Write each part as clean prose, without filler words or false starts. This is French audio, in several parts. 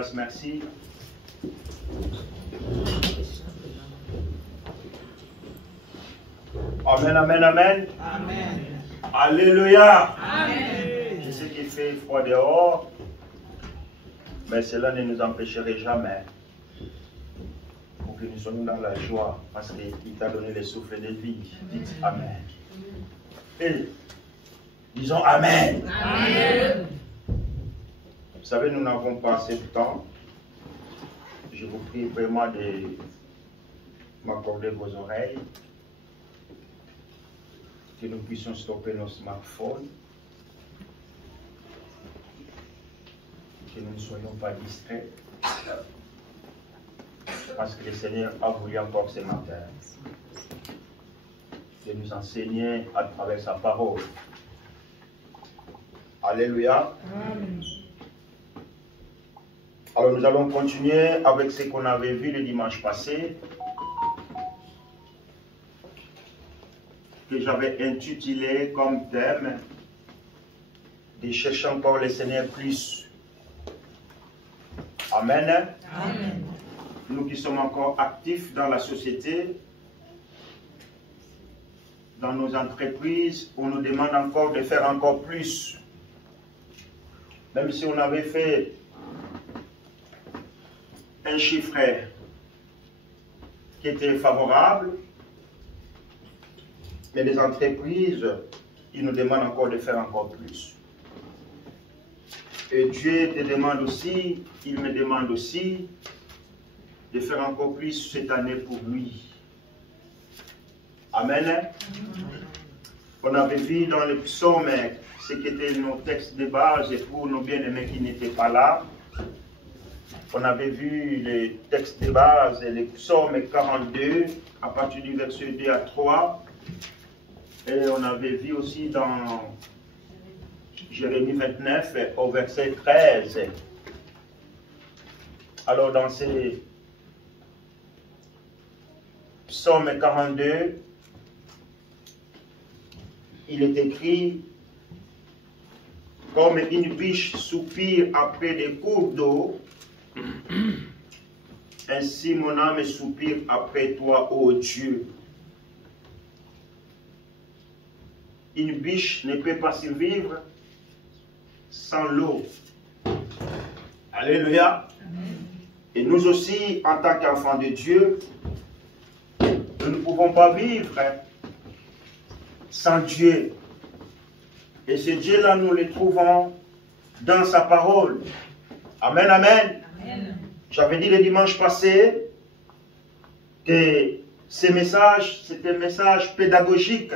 place, merci. Amen, amen, amen. Amen. Alléluia. Amen. Je sais qu'il fait froid dehors, mais cela ne nous empêcherait jamais pour que nous soyons dans la joie, parce qu'il t'a donné le souffle de vie. Dites Amen. Et disons Amen. Amen. Vous savez, nous n'avons pas assez de temps. Je vous prie vraiment de m'accorder vos oreilles, que nous puissions stopper nos smartphones, que nous ne soyons pas distraits, parce que le Seigneur a voulu encore ce matin de nous enseigner à travers sa parole. Alléluia. Amen. Alors nous allons continuer avec ce qu'on avait vu le dimanche passé, que j'avais intitulé comme thème de chercher encore le Seigneur plus. Amen. Amen. Nous qui sommes encore actifs dans la société, dans nos entreprises, on nous demande encore de faire encore plus. Même si on avait fait un chiffre qui était favorable, mais les entreprises, ils nous demandent encore de faire encore plus. Et Dieu te demande aussi, il me demande aussi, de faire encore plus cette année pour lui. Amen. On avait vu dans le psaume ce qui était nos textes de base et pour nos bien-aimés qui n'étaient pas là. On avait vu les textes de base, le psaume 42, à partir du verset 2 à 3. Et on avait vu aussi dans Jérémie 29, au verset 13. Alors dans ces psaume 42, il est écrit: comme une biche soupire après des cours d'eau, ainsi mon âme soupire après toi, ô Dieu. Une biche ne peut pas survivre sans l'eau. Alléluia. Et nous aussi, en tant qu'enfants de Dieu, nous ne pouvons pas vivre sans Dieu. Et ce Dieu-là, nous le trouvons dans sa parole. Amen, amen. Amen. J'avais dit le dimanche passé que ce message, c'est un message pédagogique,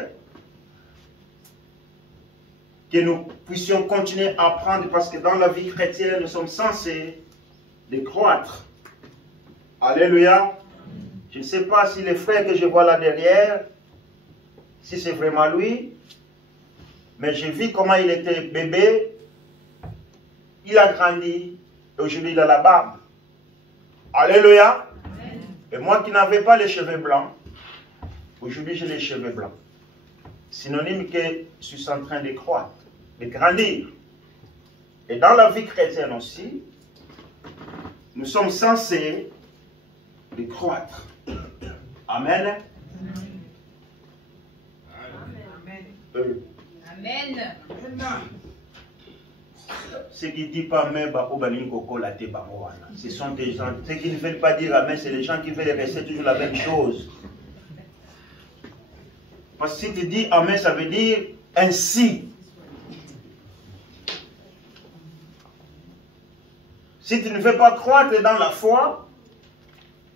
que nous puissions continuer à apprendre, parce que dans la vie chrétienne, nous sommes censés décroître. Alléluia. Je ne sais pas si le frère que je vois là derrière, si c'est vraiment lui, mais j'ai vu comment il était bébé, il a grandi, et aujourd'hui il a la barbe. Alléluia. Amen. Et moi qui n'avais pas les cheveux blancs, aujourd'hui j'ai les cheveux blancs. Synonyme que je suis en train de croître, de grandir. Et dans la vie chrétienne aussi, nous sommes censés de croître. Amen. Amen. Amen. Ceux qui ne disent pas Amen, ce sont des gens. Ceux qui ne veulent pas dire Amen, c'est les gens qui veulent rester toujours la même chose. Parce que si tu dis Amen, ça veut dire ainsi. Si tu ne veux pas croître dans la foi,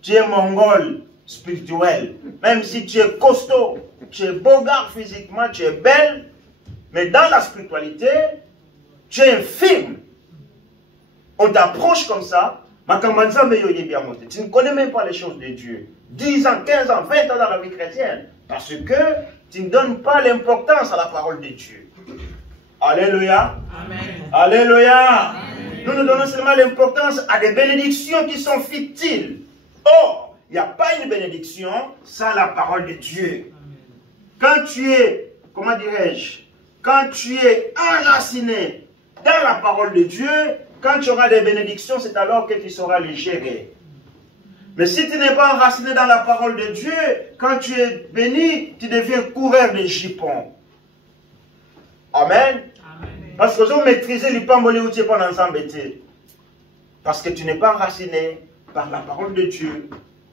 tu es mongol spirituel. Même si tu es costaud, tu es beau gars physiquement, tu es belle, mais dans la spiritualité, tu es infirme. On t'approche comme ça, tu ne connais même pas les choses de Dieu. 10 ans, 15 ans, 20 ans dans la vie chrétienne, parce que tu ne donnes pas l'importance à la parole de Dieu. Alléluia. Amen. Alléluia. Nous nous donnons seulement l'importance à des bénédictions qui sont fictives. Or, il n'y a pas une bénédiction sans la parole de Dieu. Quand tu es, comment dirais-je, quand tu es enraciné dans la parole de Dieu, Quand tu auras des bénédictions, c'est alors que tu sauras les gérer. Mais si tu n'es pas enraciné dans la parole de Dieu, quand tu es béni, tu deviens coureur de jupons. Amen. Parce que vous maîtrisez les pamboli où tu n'es pas ensemble. Parce que tu n'es pas enraciné par la parole de Dieu.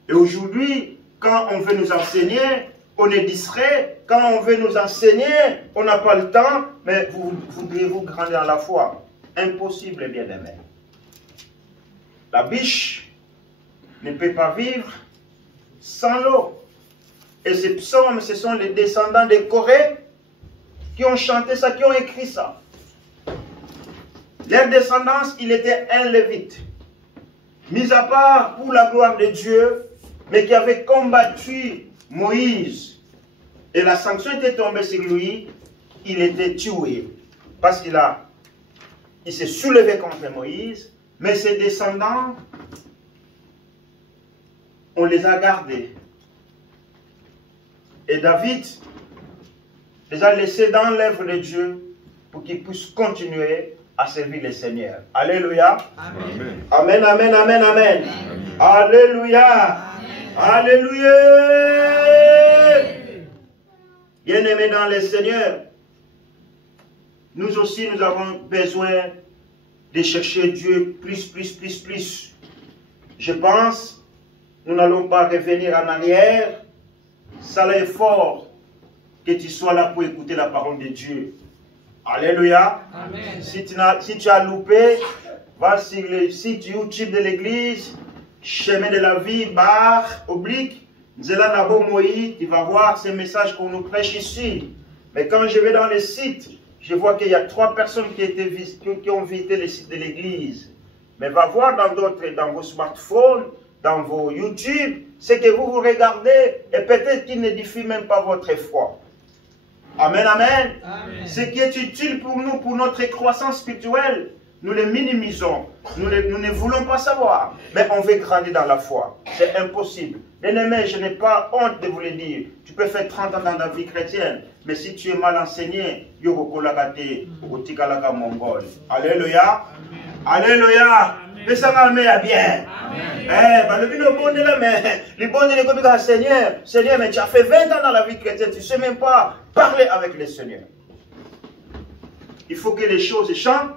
Et aujourd'hui, quand on veut nous enseigner, on est distrait. Quand on veut nous enseigner, on n'a pas le temps. Mais voudriez-vous grandir dans la foi? Impossible, bien aimé. La biche ne peut pas vivre sans l'eau. Et ces psaumes, ce sont les descendants de Corée qui ont chanté ça, qui ont écrit ça. Leur descendance, il était un lévite, mis à part pour la gloire de Dieu, mais qui avait combattu Moïse. Et la sanction était tombée sur lui, il était tué. Parce qu'il s'est soulevé contre Moïse, mais ses descendants, on les a gardés. Et David les a laissés dans l'œuvre de Dieu pour qu'ils puissent continuer à servir le Seigneur. Alléluia. Amen. Amen, amen, amen, amen. Alléluia. Alléluia. Bien-aimés dans le Seigneur, nous aussi, nous avons besoin de chercher Dieu plus. Je pense, nous n'allons pas revenir en arrière. Ça l'effort que tu sois là pour écouter la parole de Dieu. Alléluia. Amen. Si tu as loupé, va sur le site YouTube de l'église, chemin de la vie, barre, oblique, Nzela Nabo Moïse, tu vas voir ces messages qu'on nous prêche ici. Mais quand je vais dans le site, je vois qu'il y a 3 personnes qui ont visité le site de l'église. Mais va voir dans vos smartphones, dans vos YouTube, ce que vous regardez, et peut-être qu'il n'édifie même pas votre foi. Amen, amen. Amen. Ce qui est utile pour nous, pour notre croissance spirituelle, nous le minimisons. Nous ne voulons pas savoir. Mais on veut grandir dans la foi. C'est impossible. Bien-aimé, je n'ai pas honte de vous le dire. Tu peux faire 30 ans dans la vie chrétienne. Mais si tu es mal enseigné, Alléluia. Alléluia. Mais ça m'a mis à bien. Seigneur, mais tu as fait 20 ans dans la vie chrétienne, tu ne sais même pas parler avec le Seigneur. Il faut que les choses changent.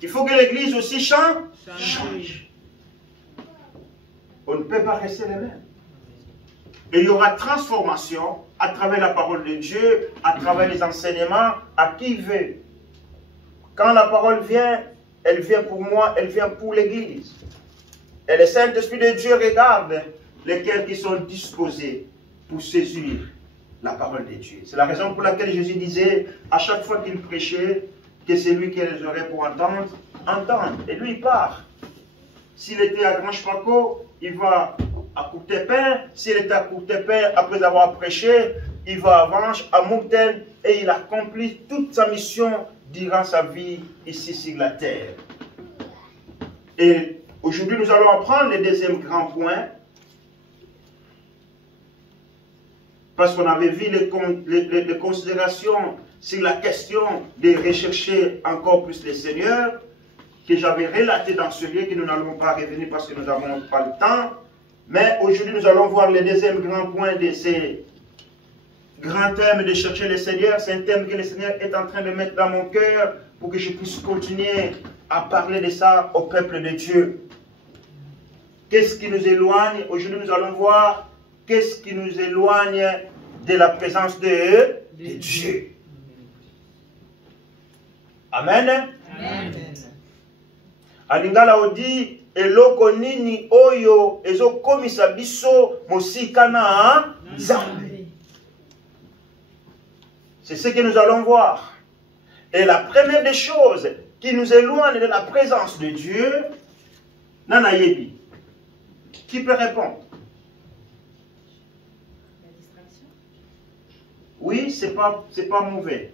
Il faut que l'église aussi change. On ne peut pas rester les mêmes. Et il y aura transformation à travers la parole de Dieu, à travers les enseignements, à qui il veut. Quand la parole vient, elle vient pour moi, elle vient pour l'église. Et le Saint-Esprit de Dieu regarde lesquels qui sont disposés pour saisir la parole de Dieu. C'est la raison pour laquelle Jésus disait, à chaque fois qu'il prêchait, que c'est lui qui a les oreilles pour entendre. Et lui, il part. S'il était à Grand Paco, il va à Courtepin. S'il était à Courtepin, après avoir prêché, il va à Vange, à Moncton, et il accomplit toute sa mission durant sa vie ici sur la terre. Et aujourd'hui, nous allons apprendre le deuxième grand point. Parce qu'on avait vu les considérations sur la question de rechercher encore plus le Seigneur, que j'avais relaté dans ce lieu, que nous n'allons pas revenir parce que nous n'avons pas le temps. Mais aujourd'hui, nous allons voir le deuxième grand point de ces grands thèmes de chercher le Seigneur. C'est un thème que le Seigneur est en train de mettre dans mon cœur pour que je puisse continuer à parler de ça au peuple de Dieu. Qu'est-ce qui nous éloigne? Aujourd'hui, nous allons voir qu'est-ce qui nous éloigne de la présence de Dieu. Amen. Amen. Alingala odi eloko nini oyo ezokomisa biso mosika na Nzambe. C'est ce que nous allons voir. Et la première des choses qui nous éloigne de la présence de Dieu, Nana Yebi. Qui peut répondre? La distraction. Oui, c'est pas mauvais.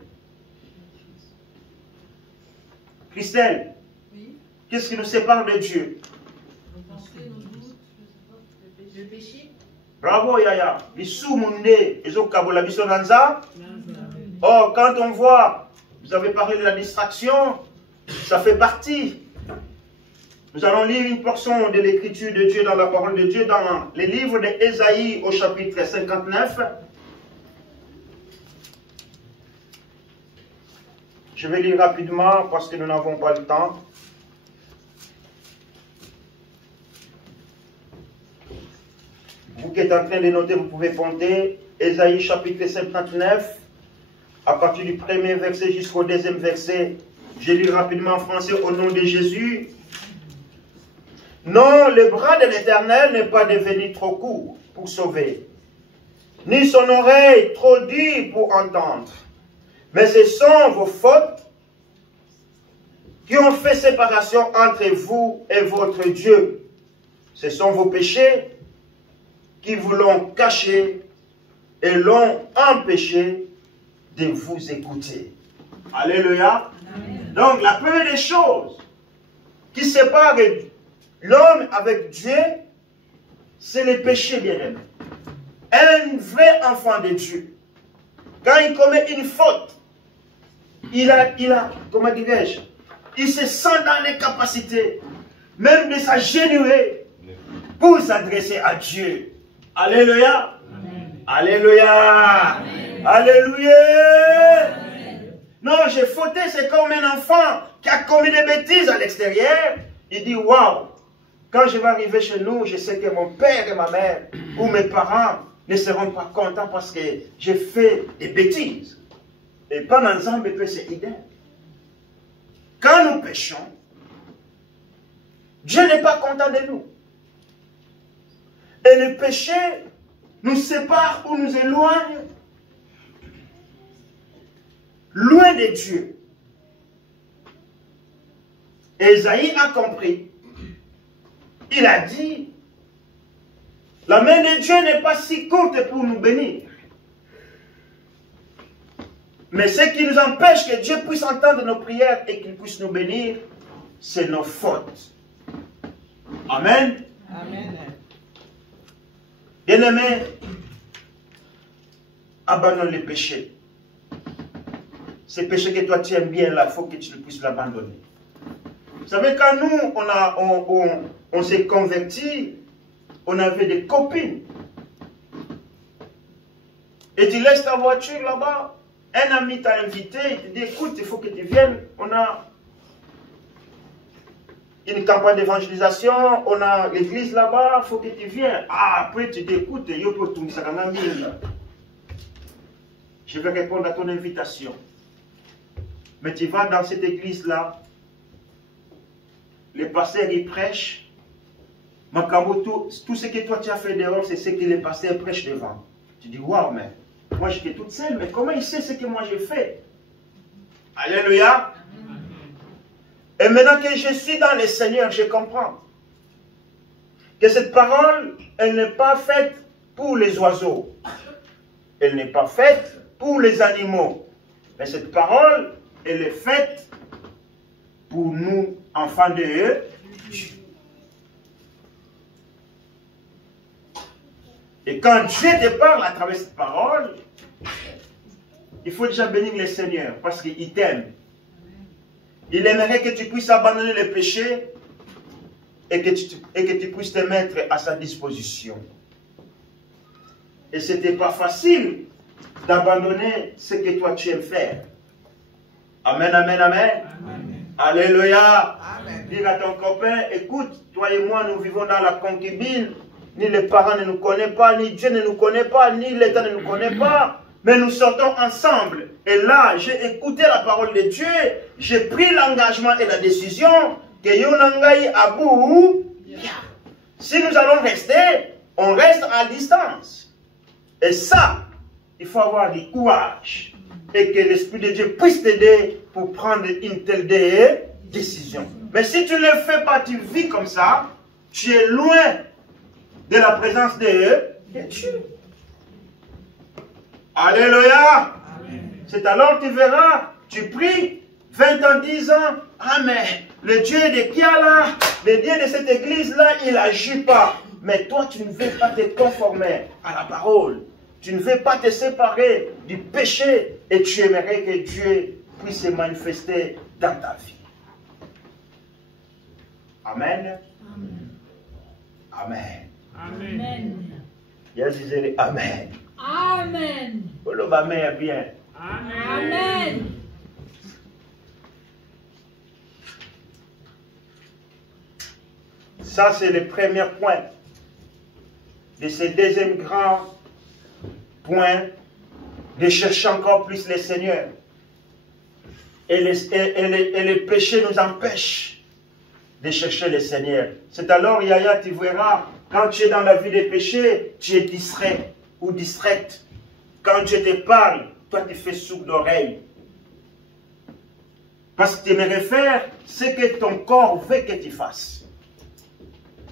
Christelle, Oui. qu'est-ce qui nous sépare de Dieu? Le péché. Bravo Yaya. Bisou munde, ezo kabola bisonanza. Oh, quand on voit, vous avez parlé de la distraction, Ça fait partie. Nous allons lire une portion de l'écriture de Dieu dans la parole de Dieu dans les livres d'Ésaïe au chapitre 59. Je vais lire rapidement parce que nous n'avons pas le temps. Vous qui êtes en train de noter, vous pouvez compter. Ésaïe chapitre 59, à partir du premier verset jusqu'au deuxième verset. Je lis rapidement en français au nom de Jésus. Non, le bras de l'Éternel n'est pas devenu trop court pour sauver, ni son oreille trop dure pour entendre. Mais ce sont vos fautes qui ont fait séparation entre vous et votre Dieu. Ce sont vos péchés qui vous l'ont caché et l'ont empêché de vous écouter. Alléluia. Amen. Donc, la première des choses qui sépare l'homme avec Dieu, c'est le péché, bien-aimé. Un vrai enfant de Dieu, quand il commet une faute, comment dirais-je, il se sent dans les capacités, même de s'agenouiller pour s'adresser à Dieu. Alléluia. Amen. Alléluia. Amen. Alléluia. Amen. Non, j'ai fauté, c'est comme un enfant qui a commis des bêtises à l'extérieur. Il dit, waouh, quand je vais arriver chez nous, je sais que mon père et ma mère ou mes parents ne seront pas contents parce que j'ai fait des bêtises. Et pendant ensemble, c'est idem. Quand nous péchons, Dieu n'est pas content de nous. Et le péché nous sépare ou nous éloigne loin de Dieu. Ésaïe a compris. Il a dit, la main de Dieu n'est pas si courte pour nous bénir. Mais ce qui nous empêche que Dieu puisse entendre nos prières et qu'il puisse nous bénir, c'est nos fautes. Amen. Amen. Bien-aimé, abandonne les péchés. Ces péchés que toi tu aimes bien là, il faut que tu puisses l'abandonner. Vous savez, quand nous, on s'est convertis, on avait des copines. Et tu laisses ta voiture là-bas, un ami t'a invité, il te dit, écoute, il faut que tu viennes, on a une campagne d'évangélisation, on a l'église là-bas, il faut que tu viennes. Ah, après tu dis, écoute, je vais répondre à ton invitation. Mais tu vas dans cette église-là, les pasteurs ils prêchent, tout ce que toi tu as fait dehors, c'est ce que les pasteurs prêchent devant. Tu dis, waouh, mais moi j'étais toute seule, mais comment il sait ce que moi j'ai fait? Alléluia. Et maintenant que je suis dans le Seigneur, je comprends que cette parole, elle n'est pas faite pour les oiseaux. Elle n'est pas faite pour les animaux. Mais cette parole, elle est faite pour nous, enfants de Dieu. Et quand Dieu te parle à travers cette parole, il faut déjà bénir le Seigneur parce qu'il t'aime. Il aimerait que tu puisses abandonner le péché et que tu puisses te mettre à sa disposition. Et ce n'était pas facile d'abandonner ce que toi tu aimes faire. Amen, amen, amen. Amen. Alléluia. Amen. Dis à ton copain, écoute, toi et moi nous vivons dans la concubine. Ni les parents ne nous connaissent pas, ni Dieu ne nous connaît pas, ni l'État ne nous connaît pas. Mais nous sortons ensemble. Et là, j'ai écouté la parole de Dieu. J'ai pris l'engagement et la décision que Yonangai Abou. Si nous allons rester, on reste à distance. Et ça, il faut avoir du courage. Et que l'Esprit de Dieu puisse t'aider pour prendre une telle décision. Mais si tu ne le fais pas, tu vis comme ça, tu es loin de la présence de Dieu. Alléluia. C'est alors que tu verras, tu pries 20 ans, 10 ans. Ah mais le Dieu de Kiala, le Dieu de cette église-là, il n'agit pas. Mais toi, tu ne veux pas te conformer à la parole. Tu ne veux pas te séparer du péché. Et tu aimerais que Dieu puisse se manifester dans ta vie. Amen. Amen. Amen. Amen. Yes, disait Amen. Amen. Oh, le Amen est bien. Amen. Ça, c'est le premier point de ce deuxième grand point de chercher encore plus le Seigneur. Et le péché nous empêche de chercher le Seigneur. C'est alors, Yaya, tu verras, quand tu es dans la vie des péchés, tu es distrait ou distraite. Quand je te parle, toi tu fais sourd d'oreille. Parce que tu aimerais faire ce que ton corps veut que tu fasses.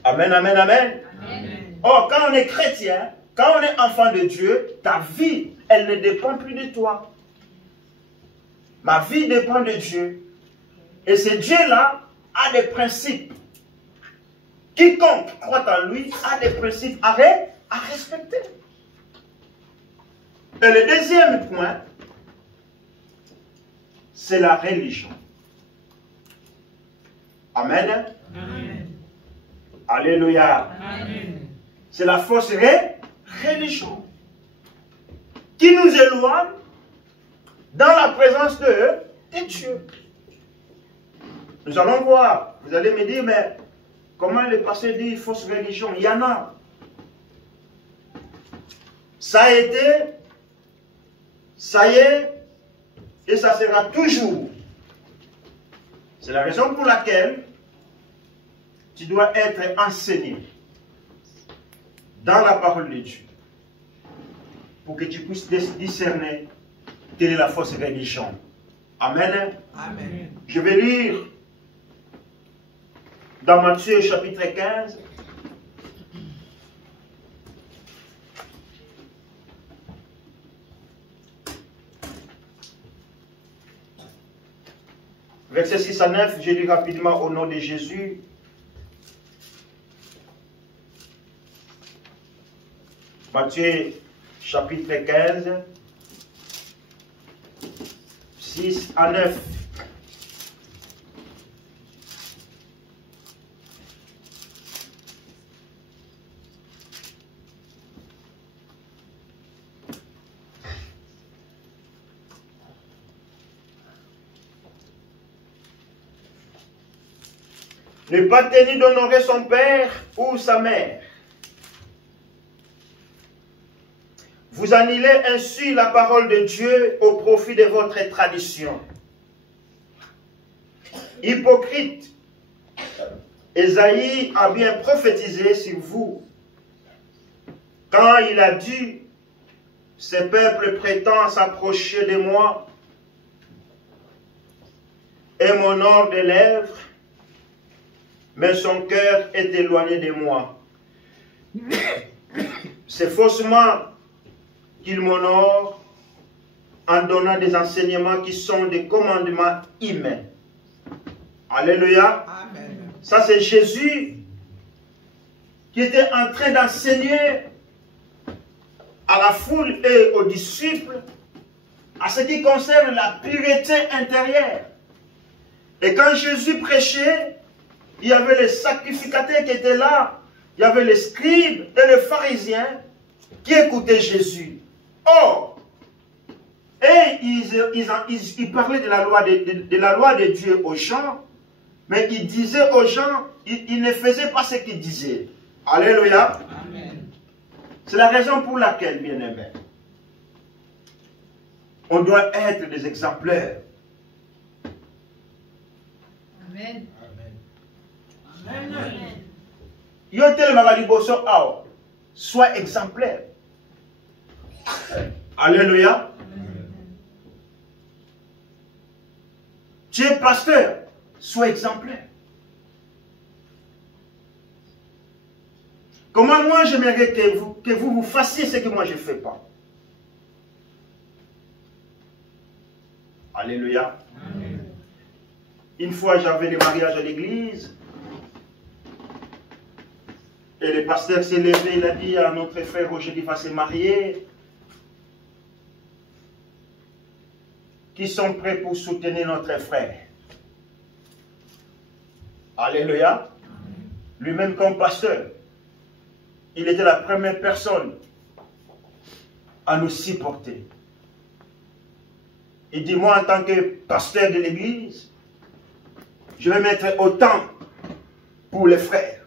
Amen, amen, amen. Amen. Or, quand on est chrétien, quand on est enfant de Dieu, ta vie, elle ne dépend plus de toi. Ma vie dépend de Dieu. Et ce Dieu-là a des principes. Quiconque croit en lui a des principes à respecter. Et le deuxième point, c'est la religion. Amen. Amen. Alléluia. Amen. C'est la fausse religion qui nous éloigne dans la présence de Dieu. Nous allons voir. Vous allez me dire, mais comment le pasteur dit fausse religion? Il y en a. Ça a été, ça y est, et ça sera toujours. C'est la raison pour laquelle tu dois être enseigné dans la parole de Dieu pour que tu puisses discerner quelle est la fausse religion. Amen. Amen. Je vais lire dans Matthieu chapitre 15. Verset 6 à 9, je lis rapidement au nom de Jésus. Matthieu chapitre 15, 6 à 9. Ne pas tenir d'honorer son père ou sa mère. Vous annulez ainsi la parole de Dieu au profit de votre tradition. Hypocrite, Ésaïe a bien prophétisé sur vous quand il a dit « Ce peuple prétend s'approcher de moi et m'honore des lèvres, mais son cœur est éloigné de moi. C'est faussement qu'il m'honore en donnant des enseignements qui sont des commandements humains. » Alléluia. Amen. Ça, c'est Jésus qui était en train d'enseigner à la foule et aux disciples à ce qui concerne la pureté intérieure. Et quand Jésus prêchait, il y avait les sacrificateurs qui étaient là, il y avait les scribes et les pharisiens qui écoutaient Jésus. Or, et ils parlaient de la loi de Dieu aux gens, mais ils disaient aux gens, ils ne faisaient pas ce qu'ils disaient. Alléluia. Amen. C'est la raison pour laquelle, bien aimé, on doit être des exemplaires. Amen. Amen. Yotel Magaliboso Ao, sois exemplaire. Alléluia. Tu es pasteur, sois exemplaire. Comment moi j'aimerais que vous fassiez ce que moi je ne fais pas. Alléluia. Amen. Une fois j'avais des mariages à l'église. Et le pasteur s'est levé, il a dit à notre frère Roger qui va se marier, qui sont prêts pour soutenir notre frère. Alléluia. lui-même comme pasteur, il était la première personne à nous supporter. Il dit, moi en tant que pasteur de l'église, je vais mettre autant pour les frères.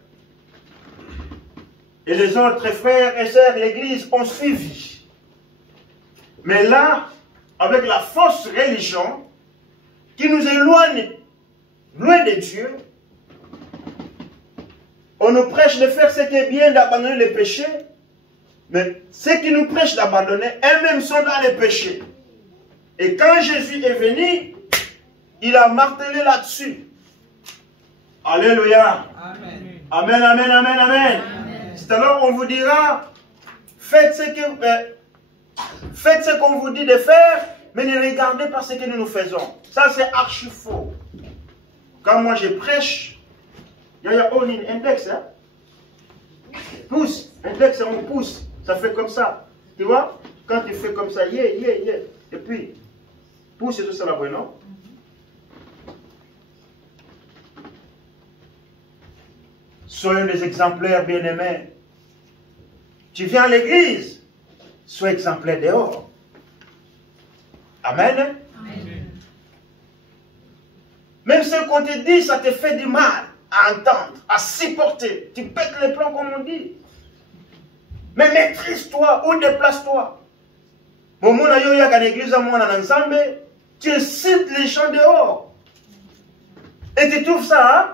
Et les autres frères et sœurs de l'église ont suivi. Mais là, avec la fausse religion qui nous éloigne loin de Dieu, on nous prêche de faire ce qui est bien, d'abandonner les péchés, mais ceux qui nous prêchent d'abandonner, eux-mêmes sont dans les péchés. Et quand Jésus est venu, il a martelé là-dessus. Alléluia. Amen. Amen, amen, amen, amen. C'est alors qu'on vous dira, faites ce qu'on vous dit de faire, mais ne regardez pas ce que nous faisons. Ça, c'est archi faux. Quand moi je prêche, il y a un index, hein? Pousse, index, on pousse. Ça fait comme ça. Tu vois? Quand tu fais comme ça, yeah. Et puis, pousse et tout ça là-bas, non? Soyons des exemplaires bien-aimés. Tu viens à l'église, sois exemplaire dehors. Amen. Amen. Même ce qu'on te dit, ça te fait du mal à entendre, à supporter. Tu pètes les plombs comme on dit. Mais maîtrise-toi ou déplace-toi. Au moment où il y a l'église ensemble, tu incites les gens dehors. Et tu trouves ça, hein?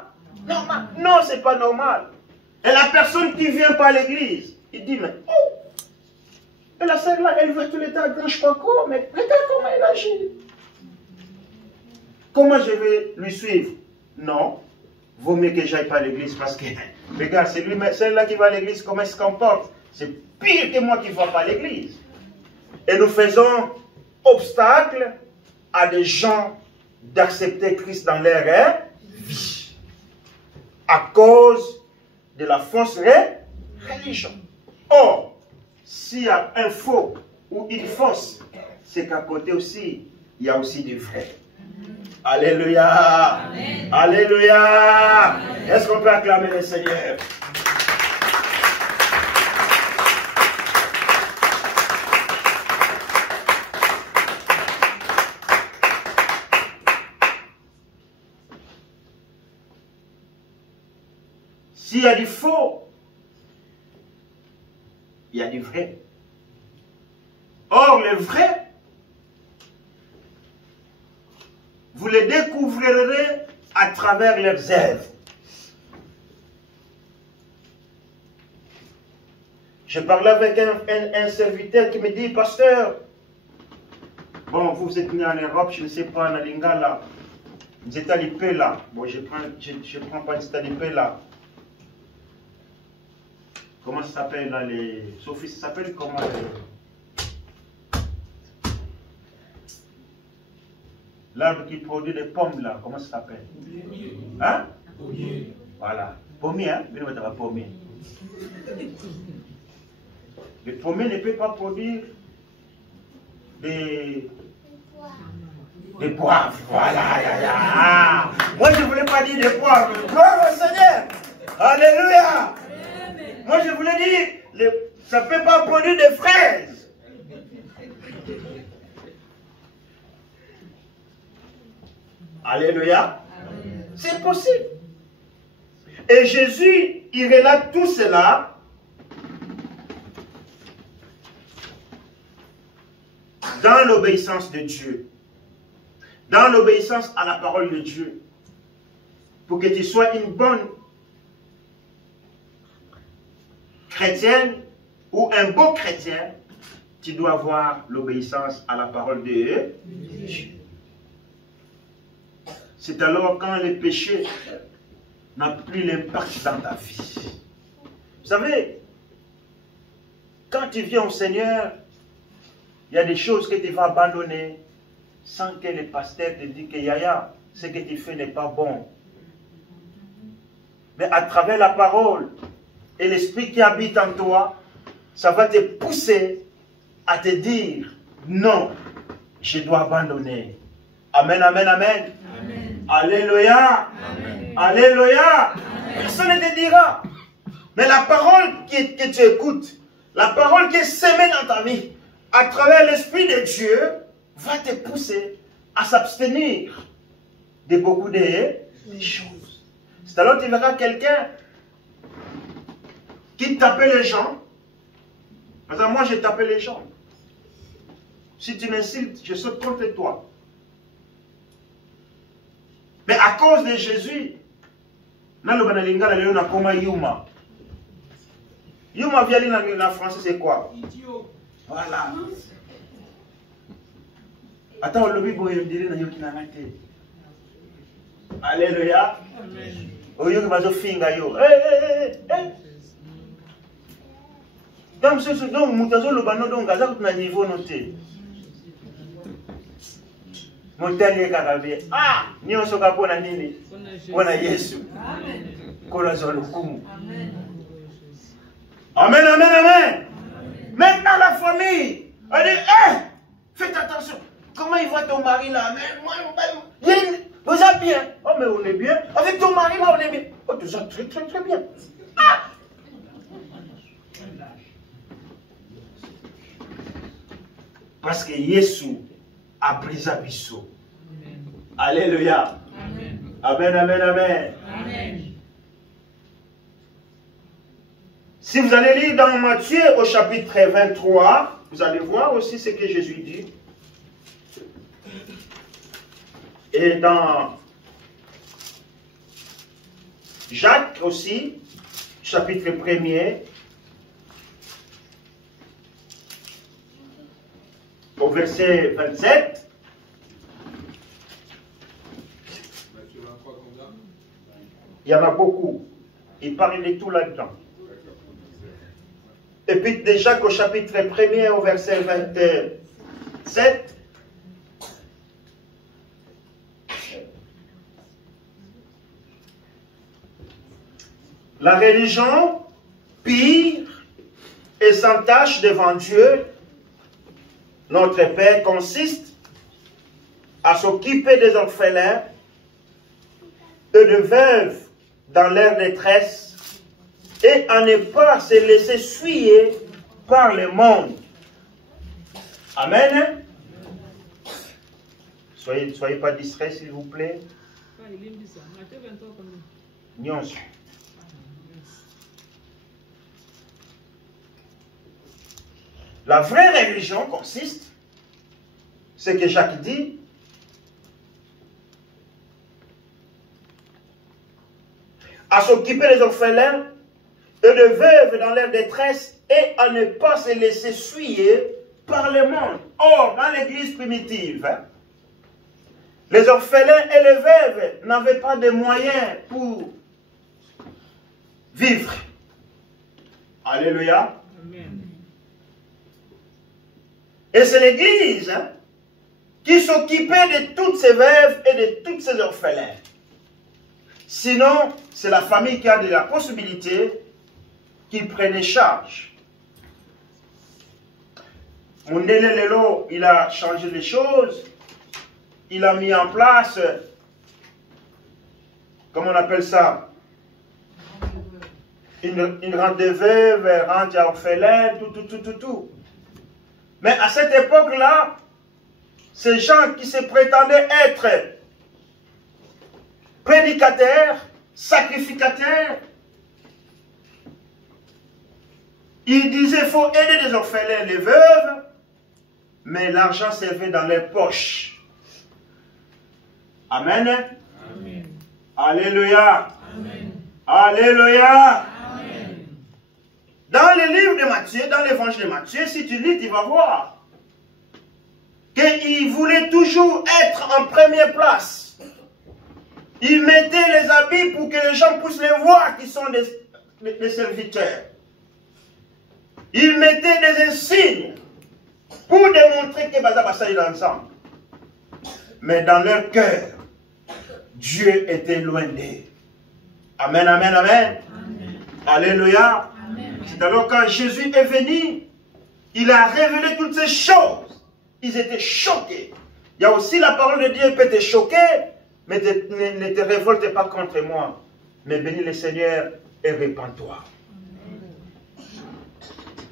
Normal. Non, c'est pas normal. Et la personne qui vient pas à l'église, il dit, mais oh, et la sœur là, elle veut tout le temps, je ne sais pas quoi, mais regarde comment elle agit. Comment je vais lui suivre? Non, vaut mieux que j'aille pas à l'église parce que, regarde, c'est celle-là qui va à l'église, comment elle se comporte. C'est pire que moi qui ne vais pas à l'église. Et nous faisons obstacle à des gens d'accepter Christ dans leur vie. À cause de la fausse religion. Or, s'il y a un faux ou une fausse, c'est qu'à côté aussi, il y a aussi du vrai. Alléluia. Amen. Alléluia. Est-ce qu'on peut acclamer le Seigneur? S'il y a du faux, il y a du vrai. Or, le vrai, vous les découvrirez à travers leurs œuvres. Je parlais avec un serviteur qui me dit, pasteur, bon, vous êtes né en Europe, je ne sais pas, en Lingala, vous êtes à l'IP là. Bon, je prends pas l'IP là. Comment ça s'appelle là, les sophistes, ça s'appelle comment l'arbre qui produit des pommes là, comment ça s'appelle? Hein? Pommier. Voilà. Pommier, hein? Mais on va pommier. Le pommier ne peut pas produire des poivres. Voilà. Moi je ne voulais pas dire des poivres. Gloire au Seigneur. Alléluia. Moi je voulais dire, ça ne peut pas produire des fraises. Alléluia. C'est possible. Et Jésus, il relate tout cela dans l'obéissance de Dieu. Dans l'obéissance à la parole de Dieu. Pour que tu sois une bonne chrétienne ou un beau chrétien, tu dois avoir l'obéissance à la parole de Dieu. C'est alors quand le péché n'a plus l'impact dans ta vie. Vous savez, quand tu viens au Seigneur, il y a des choses que tu vas abandonner sans que le pasteur te dise que Yaya, ce que tu fais n'est pas bon. Mais à travers la parole et l'esprit qui habite en toi, ça va te pousser à te dire non, je dois abandonner. Amen, amen, amen. Amen. Alléluia. Amen. Alléluia. Amen. Personne ne te dira. Mais la parole que tu écoutes, la parole qui est semée dans ta vie, à travers l'Esprit de Dieu, va te pousser à s'abstenir de beaucoup de choses. C'est alors que tu verras quelqu'un qui tapait les gens. Par exemple, moi, j'ai tapé les gens. Si tu m'insultes, je saute contre toi. Mais à cause de Jésus, Yuma. Yuma vient en français, c'est quoi? Idiot. Voilà. Attends, le lobby boy me dit na yoki na ngate. Alléluia. Amen. Oyo bazo finga yo. Eh. Donc ce donc mutazo le bano donc gaza na niveau noté. Montanye kakabe. Ah, nyonso kapona nini? Pona Yesu. Amen. Kola zo lukumu. Amen. Amen, amen, amen. Même dans la famille, on dit, faites attention. Comment il voit ton mari là? Mais moi, vous êtes bien. Oh, mais on est bien. Avec ton mari là, on est bien. Oh, tu es très, très, très bien. Ah! Parce que Jésus a brisé Bissot. Alléluia. Amen. Amen, amen, amen. Amen. Si vous allez lire dans Matthieu au chapitre 23, vous allez voir aussi ce que Jésus dit. Et dans Jacques aussi, chapitre 1er, au verset 27. Il y en a beaucoup. Il parle de tout là-dedans. Et puis déjà qu'au chapitre 1er, au verset 27, la religion pire et sans tache devant Dieu, notre Père, consiste à s'occuper des orphelins et de veuves dans leur détresse, et à ne pas se laisser suyer par le monde. Amen. Soyez pas distraits, s'il vous plaît. Nyonso. La vraie religion consiste, ce que Jacques dit, à s'occuper des orphelins et de veuves dans leur détresse et à ne pas se laisser suyer par le monde. Or, dans l'église primitive, les orphelins et les veuves n'avaient pas de moyens pour vivre. Alléluia. Amen. Et c'est l'église qui s'occupait de toutes ces veuves et de tous ces orphelins. Sinon, c'est la famille qui a de la possibilité qui prenait charge. Mundele Lelo, il a changé les choses. Il a mis en place, comment on appelle ça? Une rente de veuve, rente à orphelin, tout. Mais à cette époque-là, ces gens qui se prétendaient être prédicateurs, sacrificateurs, ils disaient qu'il faut aider les orphelins, les veuves, mais l'argent servait dans les poches. Amen. Amen. Alléluia. Amen. Alléluia. Amen. Dans le livre de Matthieu, dans l'évangile de Matthieu, si tu lis, tu vas voir qu'il voulait toujours être en première place. Il mettait les habits pour que les gens puissent les voir qui sont des serviteurs. Il mettait des insignes pour démontrer que Baza est ensemble. Mais dans leur cœur, Dieu était loin d'eux. Amen, amen, amen. Amen. Alléluia. Amen. C'est alors quand Jésus est venu, il a révélé toutes ces choses. Ils étaient choqués. Il y a aussi la parole de Dieu peut te choquer, mais ne te révolte pas contre moi. mais bénis le Seigneur et répands-toi.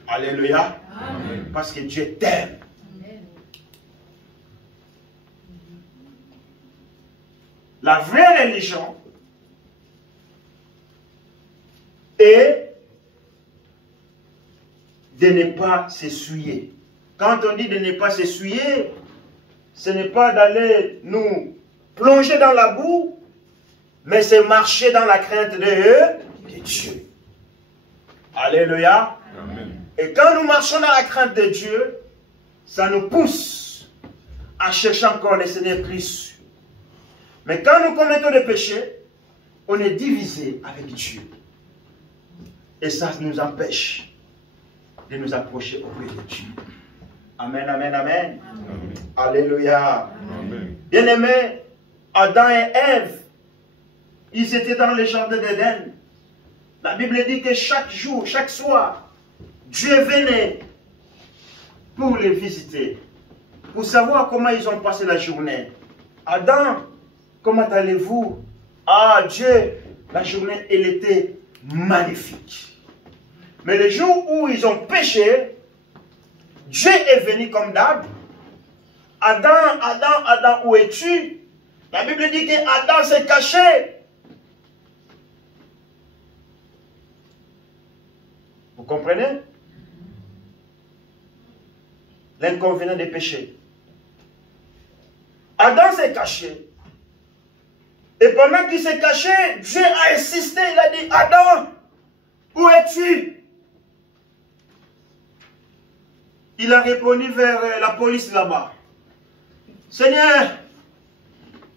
Alléluia. Amen. Parce que Dieu t'aime. La vraie religion est de ne pas s'essuyer. Quand on dit de ne pas s'essuyer, ce n'est pas d'aller nous plonger dans la boue, mais c'est marcher dans la crainte de Dieu. Alléluia. Amen. Et quand nous marchons dans la crainte de Dieu, ça nous pousse à chercher encore le Seigneur plus. Mais quand nous commettons des péchés, on est divisé avec Dieu. Et ça nous empêche de nous approcher auprès de Dieu. Amen, amen, amen. Amen. Alléluia. Amen. Bien-aimés, Adam et Ève, ils étaient dans le jardin d'Éden. La Bible dit que chaque jour, chaque soir, Dieu venait pour les visiter, pour savoir comment ils ont passé la journée. Adam, comment allez-vous? Ah, Dieu, la journée, elle était magnifique. Mais le jour où ils ont péché, Dieu est venu comme d'hab. Adam, Adam, Adam, où es-tu? La Bible dit que Adam s'est caché. Vous comprenez? L'inconvénient des péchés. Adam s'est caché. Et pendant qu'il s'est caché, Dieu a insisté. Il a dit, Adam, où es-tu? Il a répondu vers la police là-bas. Seigneur,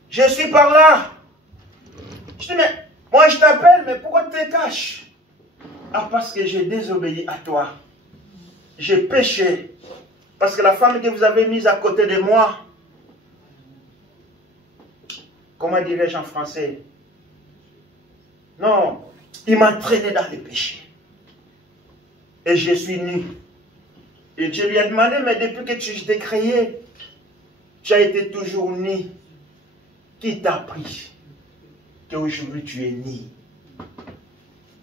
je suis par là. Je dis, mais moi je t'appelle, mais pourquoi tu te caches? Ah, parce que j'ai désobéi à toi. J'ai péché. Parce que la femme que vous avez mise à côté de moi, comment dirais-je en français? Non, il m'a entraîné dans le péché. Et je suis nu. Et Dieu lui a demandé, mais depuis que je t'ai créé, tu as été toujours nu. Qui t'a appris qu'aujourd'hui tu es nu?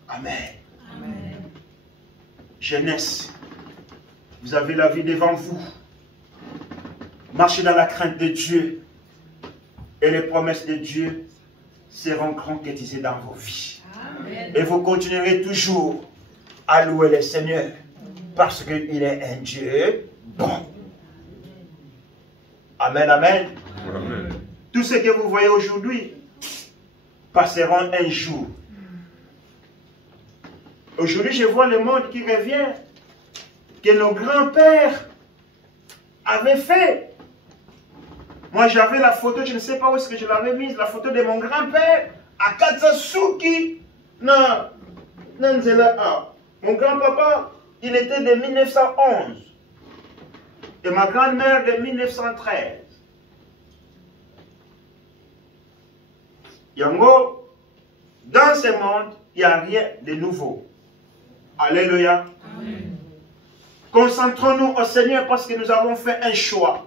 Amen. Amen. Jeunesse, vous avez la vie devant vous. Marchez dans la crainte de Dieu. Et les promesses de Dieu seront concrétisées dans vos vies. Amen. Et vous continuerez toujours à louer le Seigneur. Parce qu'il est un Dieu bon. Amen, amen. Amen. Tout ce que vous voyez aujourd'hui passeront un jour. Aujourd'hui, je vois le monde qui revient, que nos grands-pères avaient fait. Moi, j'avais la photo, je ne sais pas où est-ce que je l'avais mise, la photo de mon grand-père à Katsasuki. Non, mon grand-papa, il était de 1911. Et ma grand-mère de 1913. Yango, dans ce monde, il n'y a rien de nouveau. Alléluia. Amen. Concentrons-nous au Seigneur parce que nous avons fait un choix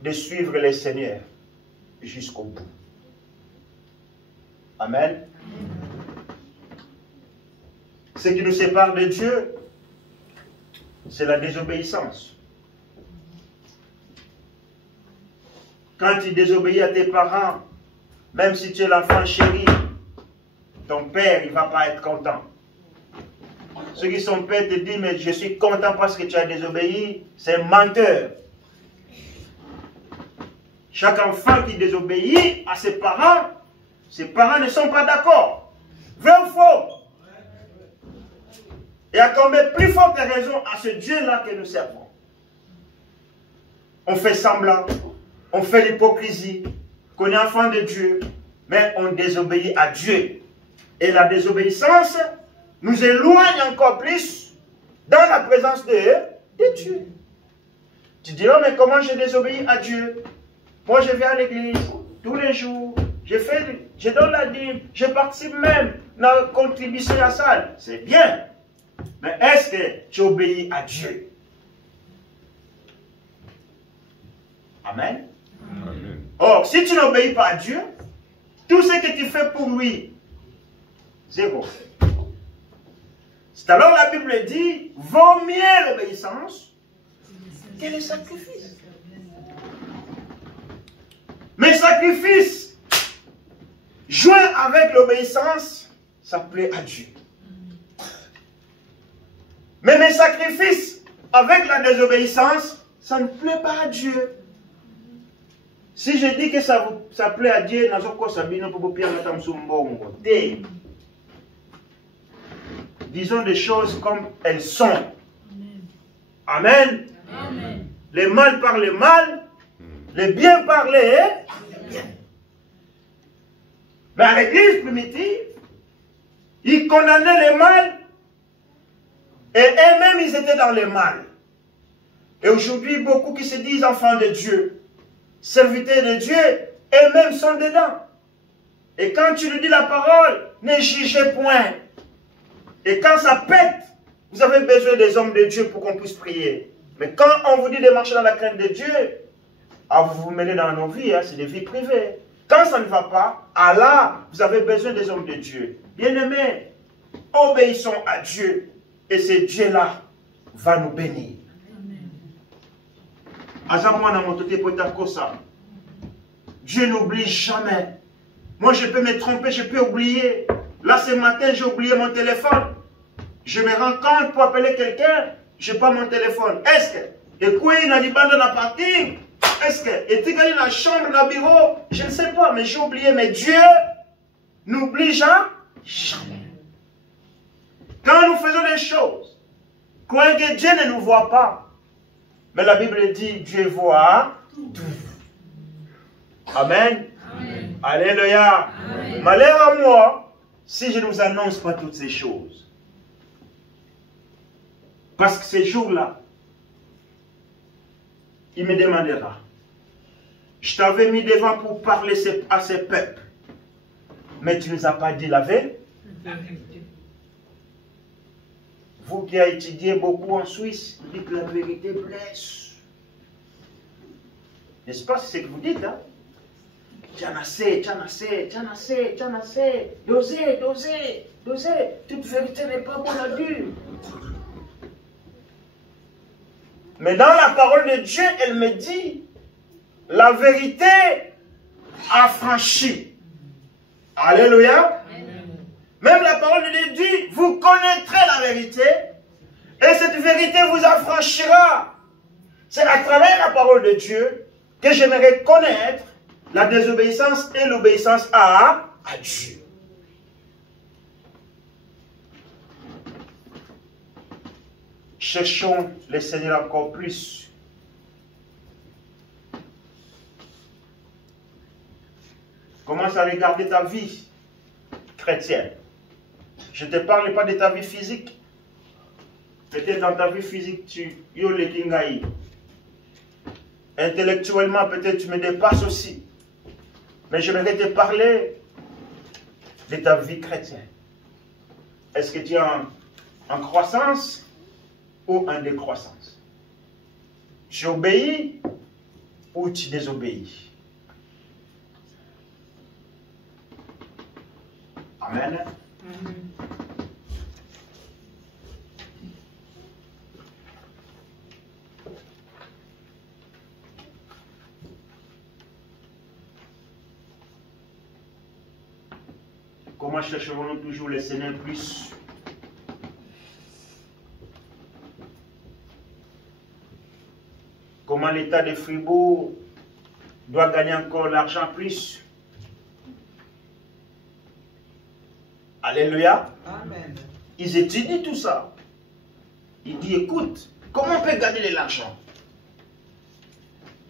de suivre le Seigneur jusqu'au bout. Amen. Ce qui nous sépare de Dieu, c'est la désobéissance. Quand tu désobéis à tes parents, même si tu es l'enfant chéri, ton père, il ne va pas être content. Ceux qui sont pères te disent, mais je suis content parce que tu as désobéi, c'est un menteur. Chaque enfant qui désobéit à ses parents ne sont pas d'accord. Vrai ou faux? Et à tomber plus forte raison à ce Dieu-là que nous servons. On fait semblant, on fait l'hypocrisie, qu'on est enfant de Dieu, mais on désobéit à Dieu. Et la désobéissance nous éloigne encore plus dans la présence de Dieu. Tu diras, mais comment je désobéis à Dieu? Moi, je vais à l'église tous les jours, je donne la dîme, je participe même dans la contribution à ça. C'est bien. Mais est-ce que tu obéis à Dieu? Amen. Amen. Or, si tu n'obéis pas à Dieu, Tout ce que tu fais pour lui, zéro. C'est alors la Bible dit, vaut mieux l'obéissance que le sacrifice. Mais sacrifice, joint avec l'obéissance, ça plaît à Dieu. Mais mes sacrifices avec la désobéissance, ça ne plaît pas à Dieu. Si je dis que ça plaît à Dieu, disons des choses comme elles sont. Amen. Amen. Les mal par les mal, les bien par les bien. Mais à l'église primitive, ils condamnaient les mal et eux-mêmes ils étaient dans les mal. Et aujourd'hui, beaucoup qui se disent enfants de Dieu, serviteurs de Dieu, eux-mêmes sont dedans. Et quand tu lui dis la parole, ne jugez point. Et quand ça pète, vous avez besoin des hommes de Dieu pour qu'on puisse prier. Mais quand on vous dit de marcher dans la crainte de Dieu, vous vous mêlez dans nos vies, c'est des vies privées. Quand ça ne va pas, Allah, vous avez besoin des hommes de Dieu. Bien-aimés, obéissons à Dieu. Et ce Dieu-là va nous bénir. Dieu n'oublie jamais. Moi, je peux me tromper, je peux oublier. Là, ce matin, j'ai oublié mon téléphone. Je me rends compte pour appeler quelqu'un, je n'ai pas mon téléphone. Est-ce que, et quoi, il a dit, bande à partir? Est-ce que, et tu gagnes la chambre, le bureau? Je ne sais pas, mais j'ai oublié. Mais Dieu n'oublie jamais. Quand nous faisons des choses, croyez que Dieu ne nous voit pas. Mais la Bible dit, Dieu voit tout. Amen. Amen. Alléluia. Amen. Malheur à moi, si je ne vous annonce pas toutes ces choses. Parce que ces jours-là, il me demandera. Je t'avais mis devant pour parler à ces peuples. Mais tu ne nous as pas dit la vérité. Vous qui avez étudié beaucoup en Suisse, vous dites que la vérité blesse. N'est-ce pas, c'est ce que vous dites, hein? Tu en as assez, tu en as assez, tu en as assez, tu en as assez. Dosez, dosez, dosez. Toute vérité n'est pas bonne à dire. Mais dans la parole de Dieu, elle me dit, la vérité affranchit. Alléluia. Même la parole de Dieu dit, vous connaîtrez la vérité, et cette vérité vous affranchira. C'est à travers la parole de Dieu que j'aimerais connaître la désobéissance et l'obéissance à Dieu. Cherchons le Seigneur encore plus. Commence à regarder ta vie chrétienne. Je ne te parle pas de ta vie physique. Peut-être dans ta vie physique, tu yo le kingaï. Intellectuellement, peut-être tu me dépasses aussi. Mais je vais te parler de ta vie chrétienne. Est-ce que tu es en croissance ou en décroissance? Tu obéis ou tu désobéis? Amen. Comment chercherons-nous toujours le Seigneur plus? Comment l'État de Fribourg doit gagner encore l'argent plus? Alléluia. Amen. Ils étudient tout ça. Ils disent, écoute, comment on peut gagner de l'argent?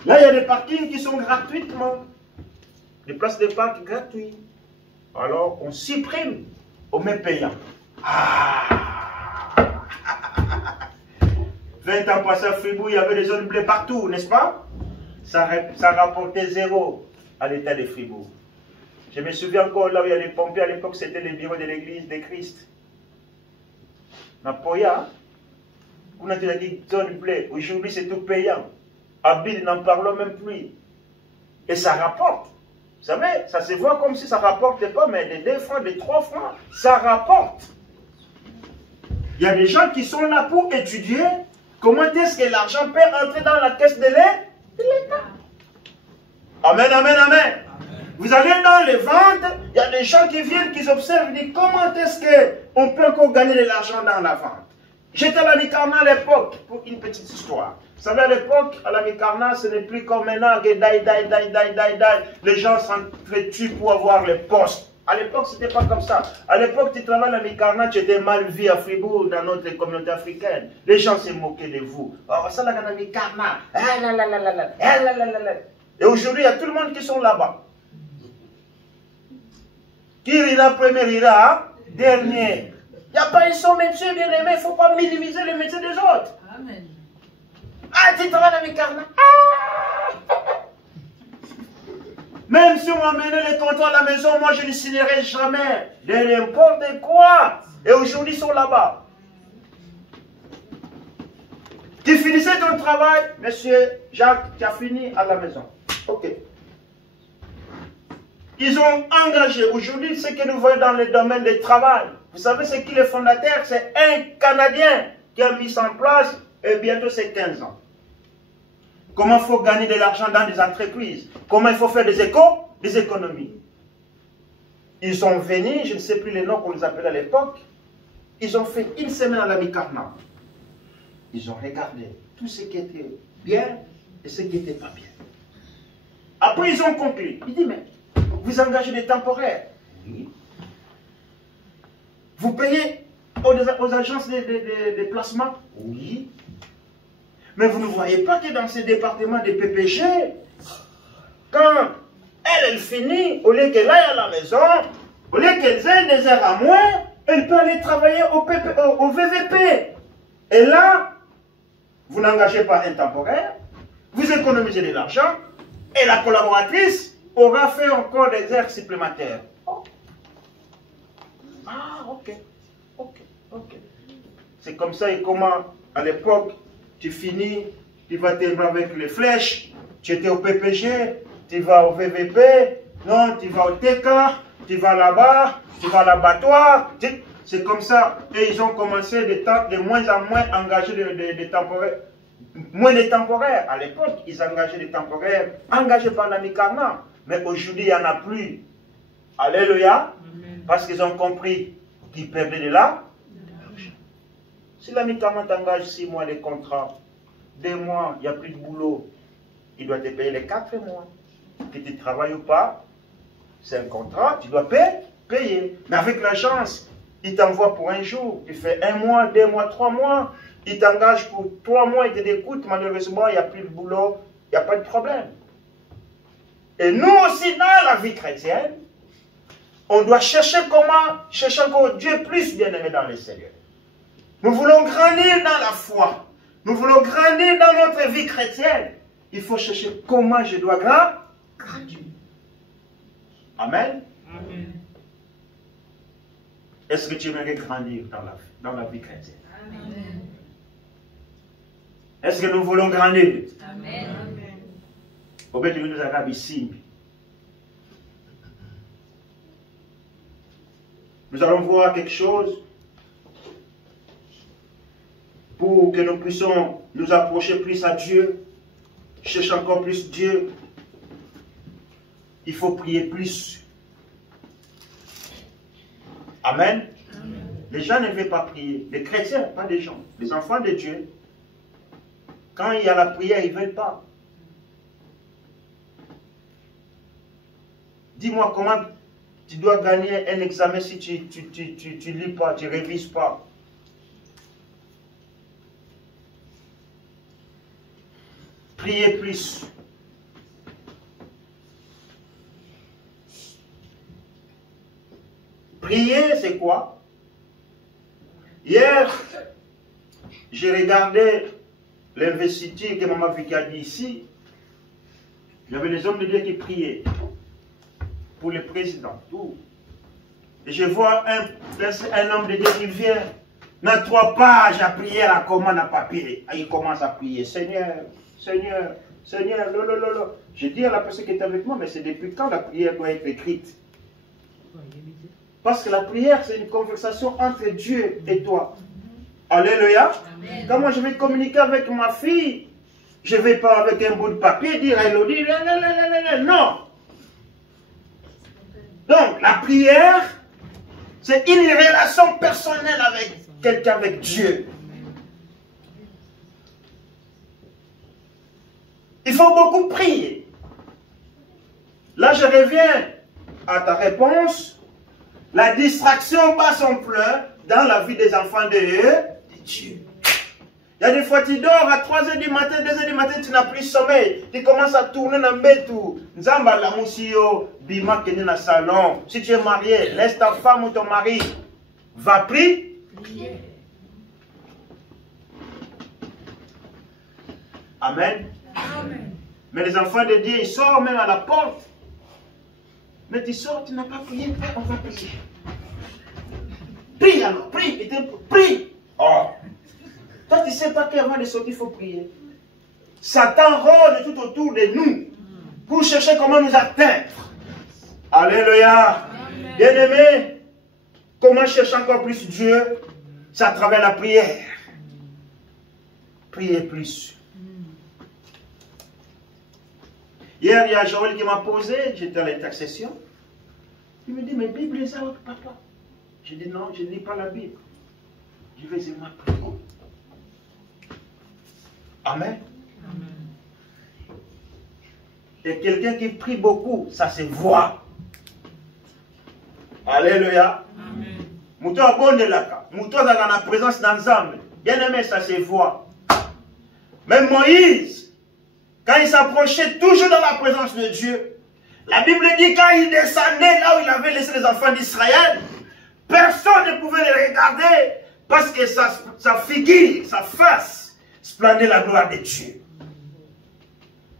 Là, il y a des parkings qui sont gratuitement. Des places de parc gratuites. Alors, on supprime, on met payant. 20 ans passés à Fribourg, il y avait des zones bleues partout, n'est-ce pas? Ça rapportait zéro à l'État de Fribourg. Je me souviens encore là où il y a les pompiers, à l'époque c'était les bureaux de l'église de Christ. Napoya, on a dit zone bleue, aujourd'hui c'est tout payant. À Bill, n'en parlons même plus. Et ça rapporte. Vous savez, ça se voit comme si ça ne rapportait pas, mais des 2 francs, des 3 francs, ça rapporte. Il y a des gens qui sont là pour étudier comment est-ce que l'argent peut entrer dans la caisse de l'État. Amen, amen, amen. Vous allez dans les ventes, il y a des gens qui viennent, qui observent, ils disent comment est-ce qu'on peut encore gagner de l'argent dans la vente. J'étais à la Micarna à l'époque, pour une petite histoire. Vous savez, à l'époque, à la Micarna, ce n'est plus comme maintenant que les gens s'entretuent pour avoir les postes. À l'époque, ce n'était pas comme ça. À l'époque, tu travailles à la Micarna, tu étais mal vu à Fribourg, dans notre communauté africaine. Les gens se moquaient de vous. Oh, ça, la Micarna. Et aujourd'hui, il y a tout le monde qui sont là-bas. Qui rira premier, rira dernier. Il n'y a pas un son métier bien aimé, il ne faut pas minimiser les métiers des autres. Amen. Ah, tu travailles avec Carna. Même si on m'amenait les contrats à la maison, moi je ne signerai jamais de n'importe quoi. Et aujourd'hui, ils sont là-bas. Tu finissais ton travail, monsieur Jacques, tu as fini à la maison. Ok. Ils ont engagé aujourd'hui ce que nous voyons dans le domaine du travail. Vous savez ce qui est le fondateur? C'est un Canadien qui a mis ça en place et bientôt c'est 15 ans. Comment il faut gagner de l'argent dans des entreprises? Comment il faut faire des économies? Ils sont venus, je ne sais plus les noms qu'on les appelait à l'époque, ils ont fait une semaine à la Micarna. Ils ont regardé tout ce qui était bien et ce qui n'était pas bien. Après ils ont conclu. Ils disent, mais vous engagez des temporaires? Oui. Vous payez aux agences de placement? Oui. Mais vous ne voyez pas que dans ces départements de PPG, quand elle finit, au lieu qu'elle aille à la maison, au lieu qu'elle ait des heures à moins, elle peut aller travailler au VVP. Et là, vous n'engagez pas un temporaire, vous économisez de l'argent, et la collaboratrice aura fait encore des heures supplémentaires. Oh. Ah, ok. C'est comme ça, et comment, à l'époque, tu finis, tu vas te voir avec les flèches, tu étais au PPG, tu vas au VVP, non, tu vas au TK, tu vas là-bas, tu vas à l'abattoir. C'est comme ça. Et ils ont commencé de moins en moins à engager des temporaires. Moins de temporaires. À l'époque, ils engageaient des temporaires engagés par la Micarna. Mais aujourd'hui, il n'y en a plus. Alléluia. Parce qu'ils ont compris qu'ils perdaient de l'argent. Si la Micarna t'engage 6 mois de contrat, 2 mois, il n'y a plus de boulot, il doit te payer les 4 mois. Que tu travailles ou pas, c'est un contrat, tu dois payer. Mais avec la chance, il t'envoie pour un jour, tu fais 1 mois, 2 mois, 3 mois, il t'engage pour 3 mois, il te dit écoute, malheureusement, il n'y a plus de boulot, il n'y a pas de problème. Et nous aussi, dans la vie chrétienne, on doit chercher encore Dieu plus bien-aimé dans le Seigneur. Nous voulons grandir dans la foi. Nous voulons grandir dans notre vie chrétienne. Il faut chercher comment je dois grandir. Amen. Amen. Est-ce que tu aimerais grandir dans la vie chrétienne? Amen. Est-ce que nous voulons grandir? Amen. Nous allons voir quelque chose pour que nous puissions nous approcher plus à Dieu, chercher encore plus Dieu. Il faut prier plus. Amen. Les gens ne veulent pas prier. Les chrétiens, pas des gens. Les enfants de Dieu, quand il y a la prière, ils ne veulent pas. Dis-moi comment tu dois gagner un examen si tu ne lis pas, tu ne révises pas. Priez plus. Prier, c'est quoi? Hier, j'ai regardé l'investiture que Maman Vicky a dit ici. Il y avait les hommes de Dieu qui priaient pour le président. Tout. Et je vois un homme de Dieu qui vient dans 3 pages à prier à commande à papier. Il commence à prier. Seigneur, Seigneur, Seigneur, J'ai dit à la personne qui est avec moi, mais c'est depuis quand la prière doit être écrite? Parce que la prière, c'est une conversation entre Dieu et toi. Alléluia. Amen. Quand moi je vais communiquer avec ma fille, je ne vais pas avec un bout de papier dire Elodie, non. Donc, la prière, c'est une relation personnelle avec quelqu'un, avec Dieu. Il faut beaucoup prier. Là, je reviens à ta réponse. La distraction bat son plein dans la vie des enfants de Dieu. Il y a des fois, tu dors à 3h du matin, 2h du matin, tu n'as plus sommeil. Tu commences à tourner dans le bétou. Nzamba la moussio, bima kene na salon. Si tu es marié, laisse ta femme ou ton mari. Va prier. Amen. Amen. Mais les enfants de Dieu, ils sortent même à la porte. Mais tu sors, tu n'as pas prié, on va prier. Prie alors, prie, prie. Oh. Toi, tu ne sais pas qu'avant de sortir, il faut prier. Satan rôde tout autour de nous pour chercher comment nous atteindre. Alléluia. Bien-aimé, comment chercher encore plus Dieu? C'est à travers la prière. Priez plus. Hier, il y a Joël qui m'a posé, j'étais à l'intercession. Il me dit, mais Bible est ça, papa. J'ai dit, non, je ne lis pas la Bible. Je vais aimer prier. Amen. Et quelqu'un qui prie beaucoup, ça se voit. Alléluia. Mouto a bon de la Mouto a la présence d'ensemble. Bien aimé, ça se voit. Même Moïse, quand il s'approchait toujours dans la présence de Dieu, la Bible dit quand il descendait là où il avait laissé les enfants d'Israël, personne ne pouvait les regarder parce que sa figure, sa face, splendait la gloire de Dieu.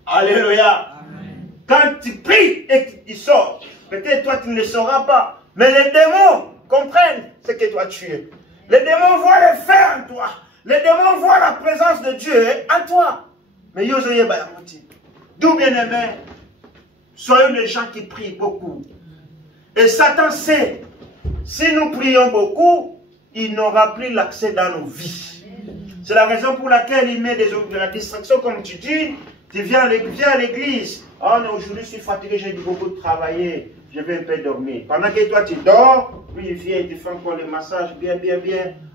Alléluia. Amen. Quand tu pries et que tu sors, peut-être toi tu ne le sauras pas, mais les démons comprennent ce que toi tu es. Les démons voient le feu en toi. Les démons voient la présence de Dieu en toi. Mais yosoye bayamouti. D'où bien aimé, soyons les gens qui prient beaucoup. Et Satan sait, si nous prions beaucoup, il n'aura plus l'accès dans nos vies. C'est la raison pour laquelle il met de la distraction, comme tu dis. Tu viens à l'église. Oh, aujourd'hui je suis fatigué, j'ai beaucoup de travailler. Je vais un peu dormir. Pendant que toi tu dors, lui il vient, il te fait encore le massage bien.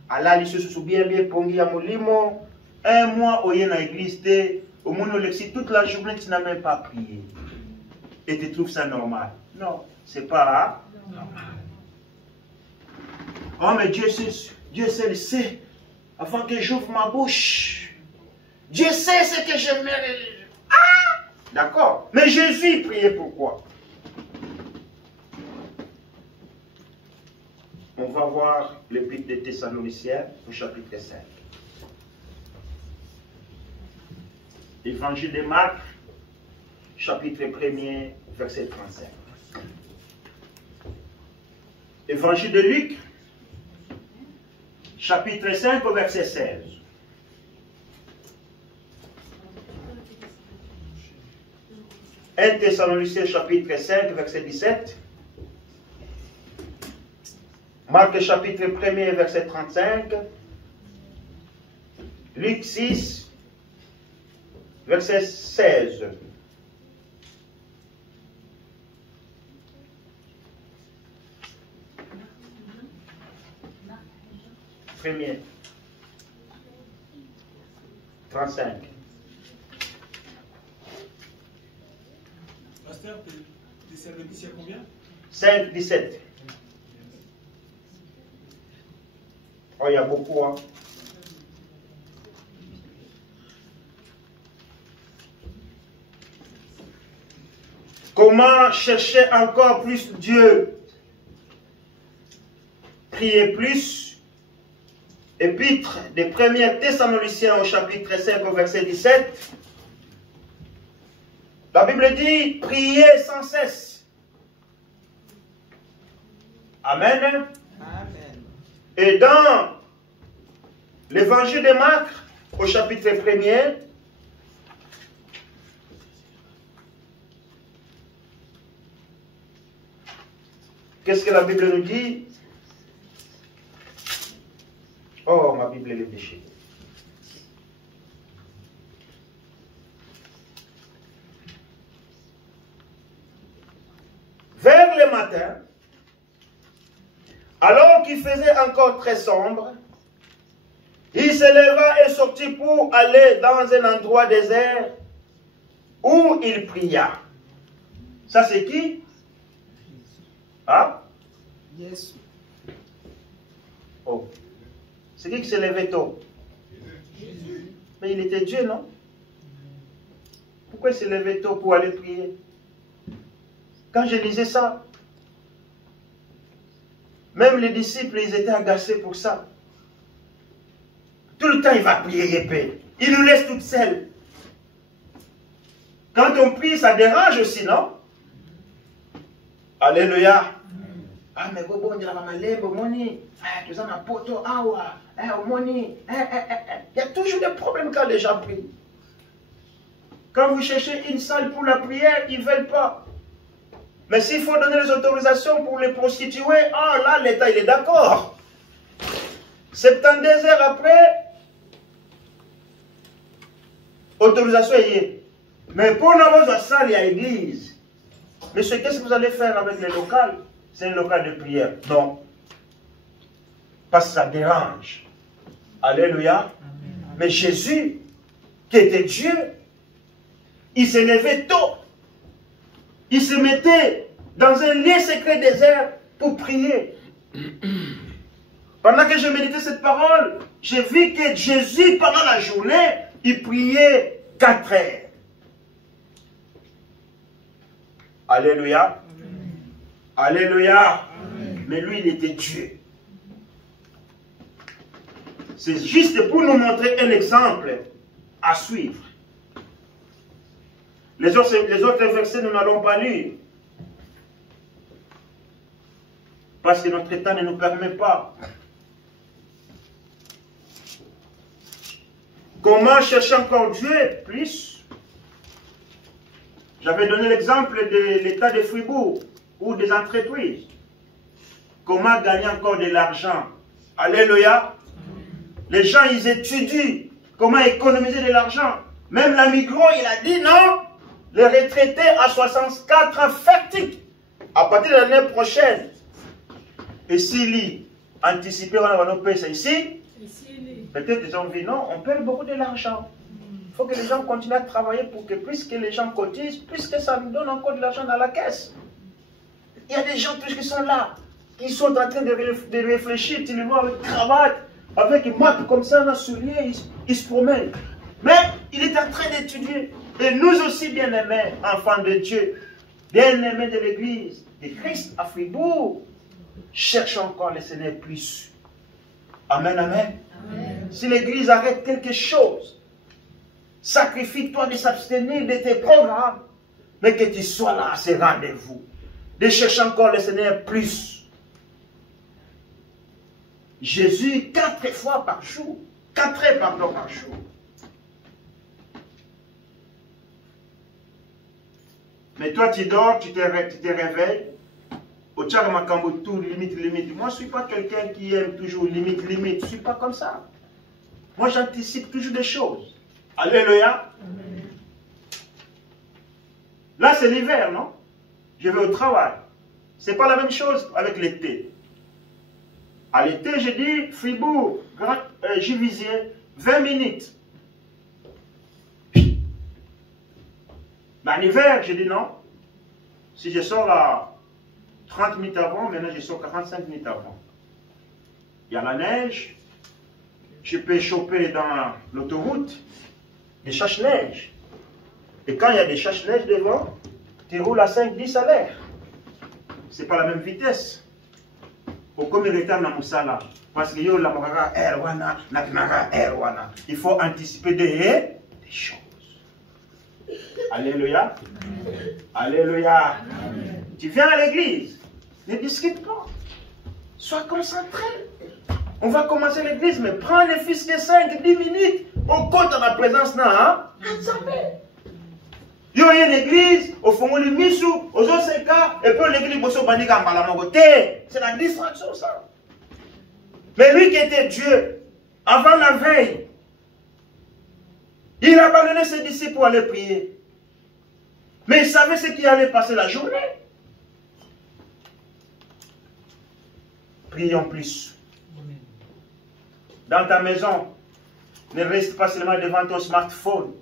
Allah, il se sous bien, pongi à molimo. Un mois, au yen à l'église, au monde toute la journée, tu n'as même pas prié. Et tu trouves ça normal. Non, c'est pas normal. Oh, mais Dieu seul sait. Avant que j'ouvre ma bouche. Dieu sait ce que je mérite. Ah! D'accord. Mais Jésus priait pourquoi? On va voir l'épître des Thessaloniciens au chapitre 5. Évangile de Marc, chapitre 1er, verset 35. Évangile de Luc, chapitre 5, verset 16. Un Thessaloniciens, chapitre 5, verset 17. Marc, chapitre 1er, verset 35. Luc 6, verset 16. Premier. 35. Pasteur, Thessaloniciens combien? 5, 17. Oh, il y a beaucoup, hein. Comment chercher encore plus Dieu? Prier plus. Épître des premiers Thessaloniciens au chapitre 5 au verset 17. La Bible dit, priez sans cesse. Amen. Amen. Et dans l'évangile de Marc, au chapitre 1er, Qu'est-ce que la Bible nous dit? Oh, ma Bible, elle est déchirée. Vers le matin, alors qu'il faisait encore très sombre, il se leva et sortit pour aller dans un endroit désert où il pria. Ça c'est qui? Hein? Yes. Oh. C'est qui s'est levé tôt? Jésus. Mais il était Dieu, non? Pourquoi il s'est levé tôt pour aller prier? Quand je lisais ça, même les disciples, ils étaient agacés pour ça. Tout le temps, il va prier épée. Il nous laisse toutes seules. Quand on prie, ça dérange aussi, non? Alléluia. Ah, mais bon, il y a la malembe, moni. Tu as un poto, awa, moni. Il y a toujours des problèmes quand les gens prient. Quand vous cherchez une salle pour la prière, ils ne veulent pas. Mais s'il faut donner les autorisations pour les prostituer, ah là, l'État, il est d'accord. 72 heures après, autorisation y est. Mais pour nous avoir une salle, il y a l'église. Monsieur, qu'est-ce que vous allez faire avec les locales? C'est un local de prière. Non. Parce que ça dérange. Alléluia. Mais Jésus, qui était Dieu, il s'est levé tôt. Il se mettait dans un lieu secret désert pour prier. Pendant que je méditais cette parole, j'ai vu que Jésus, pendant la journée, il priait 4 heures. Alléluia. Alléluia. Mais lui, il était Dieu. C'est juste pour nous montrer un exemple à suivre. Les autres versets, nous n'allons pas lire. Parce que notre état ne nous permet pas. Comment chercher encore Dieu plus? J'avais donné l'exemple de l'état de Fribourg ou des entreprises. Comment gagner encore de l'argent? Alléluia. Les gens, ils étudient comment économiser de l'argent. Même la Migros, il a dit non. Les retraités à 64 ans fertiques, à partir de l'année prochaine. Et s'ils anticipent, on va nous payer ici. Peut-être ils ont dit non, on perd beaucoup de l'argent. Il faut que les gens continuent à travailler pour que, puisque les gens cotisent, puisque ça nous donne encore de l'argent dans la caisse. Il y a des gens, puisqu'ils sont là, ils sont en train de réfléchir, tu les vois avec cravate, avec une marque comme ça, un soulier, ils se promènent. Mais il est en train d'étudier. Et nous aussi, bien-aimés, enfants de Dieu, bien-aimés de l'Église, de Christ à Fribourg, cherchons encore le Seigneur plus. Amen, amen. Amen. Si l'Église arrête quelque chose, sacrifie-toi de s'abstenir de tes programmes, mais que tu sois là à ces rendez-vous, de chercher encore le Seigneur plus. Jésus, 4 fois par jour, 4 heures par jour. Mais toi, tu dors, tu te réveilles. Au tout limite. Moi, je ne suis pas quelqu'un qui aime toujours limite. Je ne suis pas comme ça. Moi, j'anticipe toujours des choses. Alléluia. Amen. Là, c'est l'hiver, non? Je vais au travail. Ce n'est pas la même chose avec l'été. À l'été, je dis Fribourg, Givisier, 20 minutes. En hiver, je dis non. Si je sors à 30 minutes avant, maintenant je sors 45 minutes avant. Il y a la neige. Je peux choper dans l'autoroute des chasse-neige. Et quand il y a des chasse-neige devant, tu roules à 5-10 à l'heure. Ce n'est pas la même vitesse. Parce que il faut anticiper des choses. Alléluia. Alléluia. Amen. Tu viens à l'église, ne discute pas. Sois concentré. On va commencer l'église, mais prends les fils de 5-10 minutes au compte de la présence. Hein? Il y a une église, au fond, le misou, aux autres et puis l'église, c'est la distraction, ça. Mais lui qui était Dieu, avant la veille, il a abandonné ses disciples pour aller prier. Mais il savait ce qui allait passer la journée. Prions plus. Dans ta maison, ne reste pas seulement devant ton smartphone,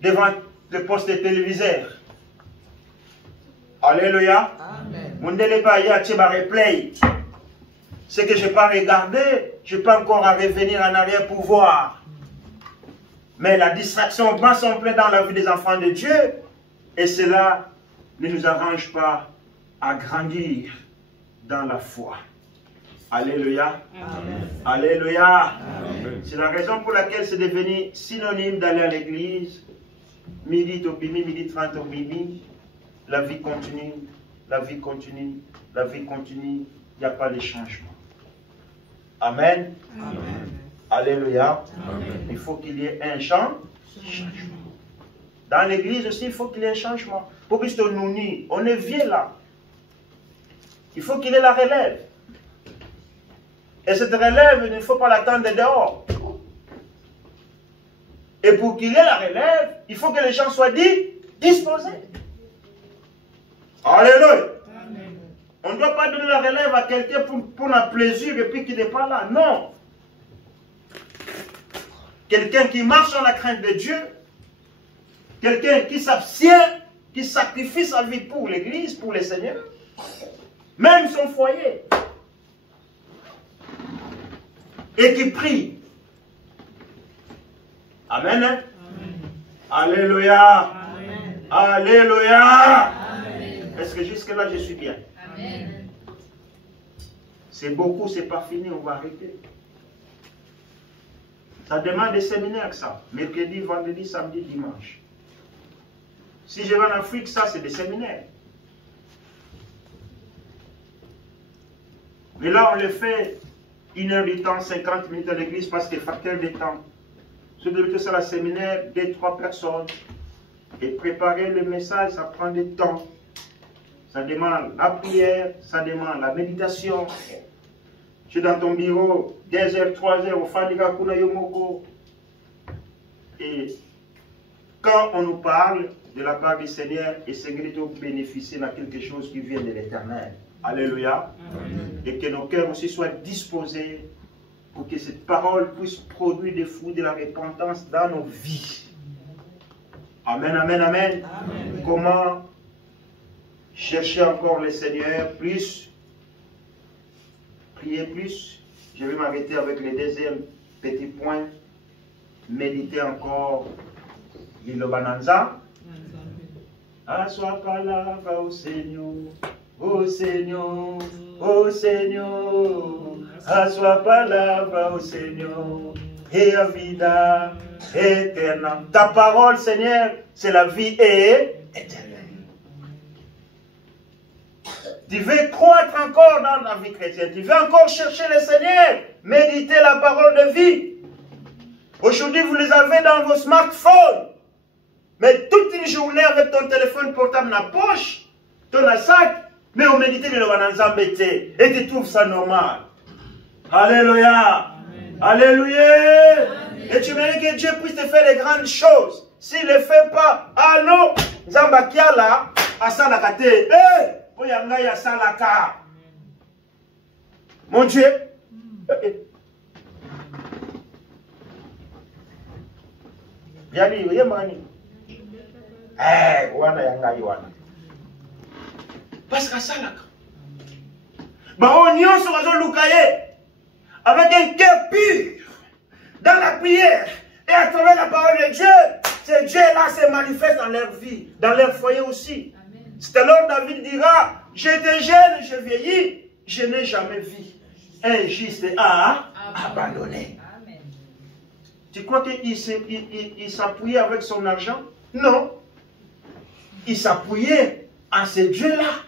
devant le poste de téléviseur. Alléluia. Mon délébat, il y a un replay. Ce que je n'ai pas regardé, je n'ai pas encore à revenir en arrière pour voir. Mais la distraction bat son plein dans la vie des enfants de Dieu. Et cela ne nous arrange pas à grandir dans la foi. Alléluia. Amen. Alléluia. Amen. C'est la raison pour laquelle c'est devenu synonyme d'aller à l'église. Midi topimi, midi 30 au midi. La vie continue, la vie continue, la vie continue. Il n'y a pas de changement. Amen. Amen. Alléluia. Amen. Il faut qu'il y ait un changement. Dans l'église aussi, il faut qu'il y ait un changement. Pour que nous unisse, on est vieux là. Il faut qu'il y ait la relève. Et cette relève, il ne faut pas l'attendre dehors. Et pour qu'il y ait la relève, il faut que les gens soient disposés. Alléluia. On ne doit pas donner la relève à quelqu'un pour un plaisir et puis qu'il n'est pas là. Non. Quelqu'un qui marche dans la crainte de Dieu, quelqu'un qui s'abstient, qui sacrifie sa vie pour l'église, pour le Seigneur, même son foyer, et qui prie. Amen. Hein? Amen. Alléluia. Amen. Alléluia. Est-ce que jusque-là je suis bien? Amen. C'est beaucoup, c'est pas fini, on va arrêter. Ça demande des séminaires, ça. Mercredi, vendredi, samedi, dimanche. Si je vais en Afrique, ça, c'est des séminaires. Mais là, on le fait 1 heure du temps, 50 minutes à l'église parce que facteur de temps. Si vous devez faire un séminaire, 2-3 personnes. Et préparer le message, ça prend du temps. Ça demande la prière, ça demande la méditation. Tu es dans ton bureau, 2 heures, 3 heures, au Fandika Kuna Yomoko. Et quand on nous parle de la part du Seigneur, et Seigneur doit bénéficier de quelque chose qui vient de l'Éternel. Alléluia. Amen. Et que nos cœurs aussi soient disposés pour que cette parole puisse produire des fruits de la repentance dans nos vies. Amen, amen, amen. Amen. Comment chercher encore le Seigneur plus? Prier plus. Je vais m'arrêter avec le deuxième petit point. Méditer encore l'Ilobananza. Assois par là, va au Seigneur. Ô Seigneur, ô Seigneur, assois par là, va au Seigneur, et à vida éternelle. Ta parole, Seigneur, c'est la vie éternelle. Tu veux croître encore dans la vie chrétienne, tu veux encore chercher le Seigneur, méditer la parole de vie. Aujourd'hui, vous les avez dans vos smartphones, mais toute une journée avec ton téléphone portable dans la poche, ton sac. Mais on médite le Wananzambe et tu trouves ça normal. Alléluia. Amen. Alléluia. Amen. Et tu mérites que Dieu puisse te faire les grandes choses. S'il ne le fait pas, ah non, Zambakia là, Asalakate. Eh, Oyanga ya Salaka. Mon Dieu. Yali, oye mani. Wana yanga wana. Parce qu'à ça, là, on y avec un cœur pur, dans la prière, et à travers la parole de Dieu, ce Dieu-là se manifeste dans leur vie, dans leur foyer aussi. C'est alors David dira, j'étais jeune, je vieillis, je n'ai jamais vu un juste à abandonner. Amen. Tu crois qu'il s'appuyait avec son argent? Non. Il s'appuyait à ce Dieu-là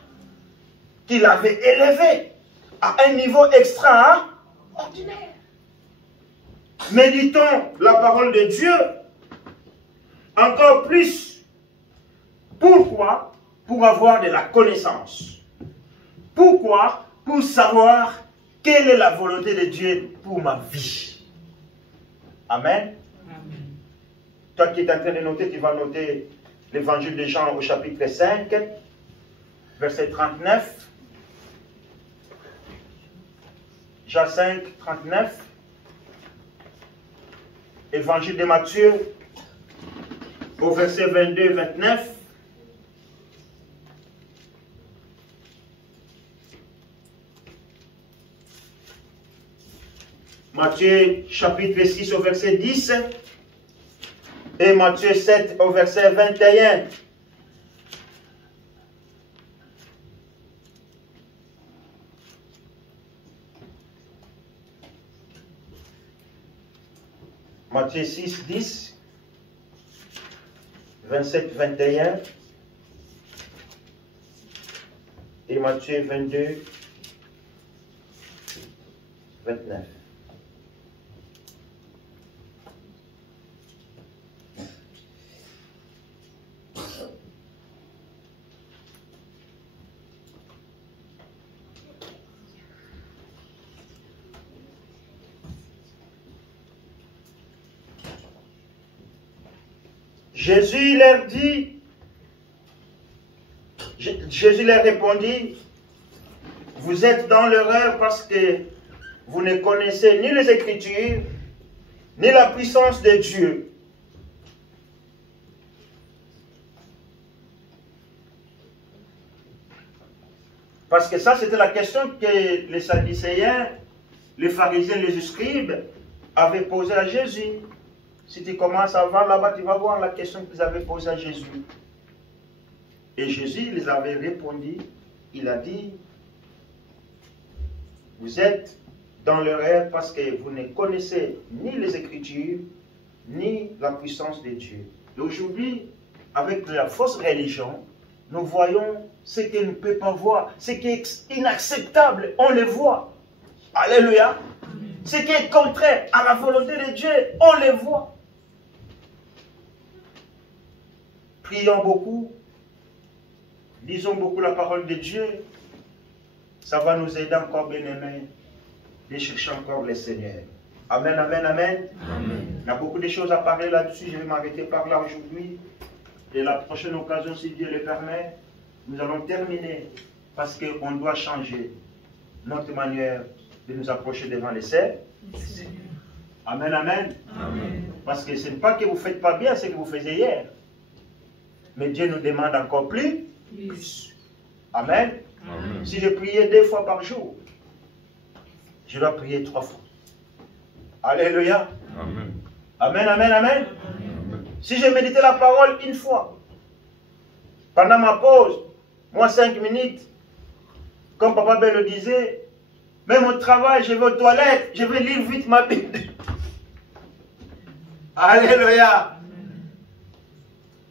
qu'il avait élevé à un niveau extraordinaire. Méditons la parole de Dieu Encore plus. Pourquoi? Pour avoir de la connaissance. Pourquoi? Pour savoir quelle est la volonté de Dieu pour ma vie. Amen. Amen. Toi qui es en train de noter, tu vas noter l'évangile de Jean au chapitre 5, verset 39. Jean 5, 39. Évangile de Matthieu au verset 22, 29. Matthieu chapitre 6 au verset 10 et Matthieu 7 au verset 21. Matthieu 6, 10, 27, 21 et Matthieu 22, 29. Jésus leur dit, Jésus leur répondit, vous êtes dans l'erreur parce que vous ne connaissez ni les Écritures, ni la puissance de Dieu. Parce que ça, c'était la question que les Sadducéens, les pharisiens, les scribes avaient posée à Jésus. Si tu commences à voir là-bas, tu vas voir la question qu'ils avaient posée à Jésus. Et Jésus les avait répondu, il a dit, vous êtes dans l'erreur parce que vous ne connaissez ni les Écritures, ni la puissance de Dieu. Et aujourd'hui, avec la fausse religion, nous voyons ce qu'on ne peut pas voir, ce qui est inacceptable, on le voit. Alléluia. Ce qui est contraire à la volonté de Dieu, on le voit. Prions beaucoup, lisons beaucoup la parole de Dieu. Ça va nous aider encore, bien-aimés, de chercher encore le Seigneur. Amen, amen, amen. Amen. Il y a beaucoup de choses à parler là-dessus. Je vais m'arrêter par là aujourd'hui. Et la prochaine occasion, si Dieu le permet, nous allons terminer parce qu'on doit changer notre manière de nous approcher devant les Seigneur. Amen, amen. Amen. Parce que ce n'est pas que vous ne faites pas bien ce que vous faisiez hier. Mais Dieu nous demande encore plus. Amen. Amen. Si je priais 2 fois par jour, je dois prier 3 fois. Alléluia. Amen. Amen, amen, amen. Amen. Si je méditais la parole 1 fois, pendant ma pause, moi 5 minutes, comme Papa Bell le disait, même au travail, je vais aux toilettes, je vais lire vite ma Bible. Alléluia.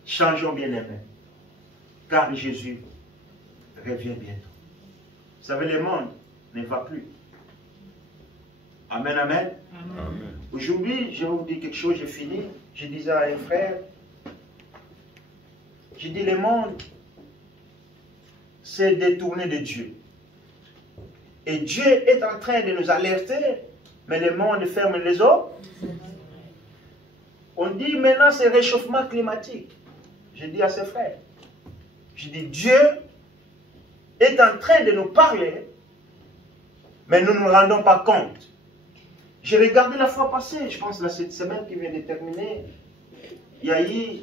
Changeons, bien-aimés, car Jésus revient bientôt. Vous savez, le monde ne va plus. Amen, amen. Amen. Aujourd'hui, je vais vous dire quelque chose, j'ai fini. Je disais à un frère, j'ai dit, le monde s'est détourné de Dieu. Et Dieu est en train de nous alerter, mais le monde ferme les eaux. On dit maintenant c'est réchauffement climatique. Je dis à ses frères, je dis Dieu est en train de nous parler, mais nous ne nous rendons pas compte. J'ai regardé la fois passée, je pense cette semaine qui vient de terminer, il y a eu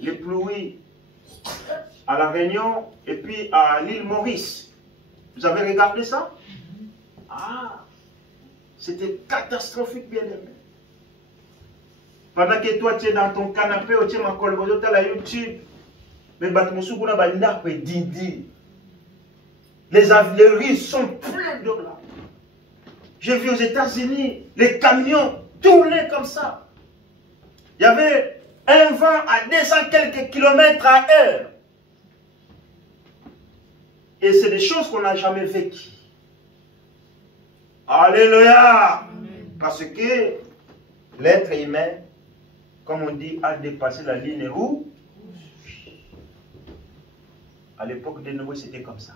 les pluies à La Réunion et puis à l'île Maurice. Vous avez regardé ça? Ah, c'était catastrophique, bien aimé. Pendant que toi tu es dans ton canapé, tu es ma colbozo, tu es à YouTube, mais les rues sont pleines de là. J'ai vu aux États-Unis les camions tourner comme ça. Il y avait un vent à 200 quelques kilomètres à l'heure. Et c'est des choses qu'on n'a jamais vécues. Alléluia. Parce que l'être humain, comme on dit, a dépassé la ligne rouge. À l'époque de Noé, c'était comme ça.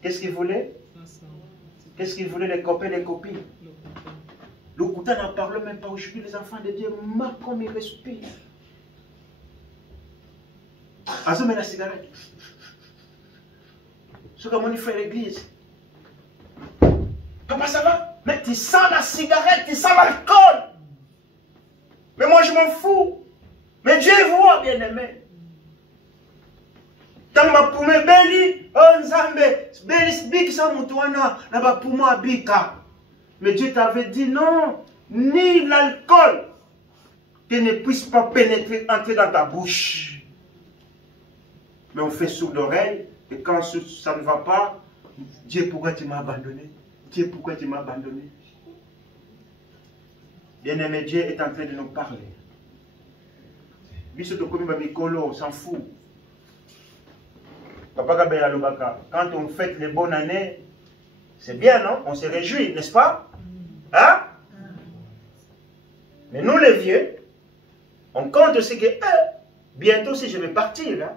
Qu'est-ce qu'il voulait? Qu'est-ce qu'il voulait, les copains, les copines? Le Kouta n'en parle même pas aujourd'hui, les enfants de Dieu, comme ils respirent. Azo met la cigarette. Ce que mon frère à l'église. Comment ça va? Mais tu sens la cigarette, tu sens l'alcool. Mais moi je m'en fous. Mais Dieu voit, bien aimé. Tant ma poumé beli, oh Nzambe, beli bik sa mutuana, na ba pouma bika. Mais Dieu t'avait dit non, ni l'alcool qui ne puisse pas pénétrer, entrer dans ta bouche. Mais on fait sourd l'oreille, et quand ça ne va pas, Dieu, pourquoi tu m'as abandonné? Dieu, pourquoi tu m'as abandonné? Bien-aimé, Dieu est en train de nous parler. On s'en fout. Quand on fête les bonnes années, c'est bien, non? On se réjouit, n'est-ce pas? Hein? Mais nous, les vieux, on compte ce que, bientôt, si je vais partir, hein,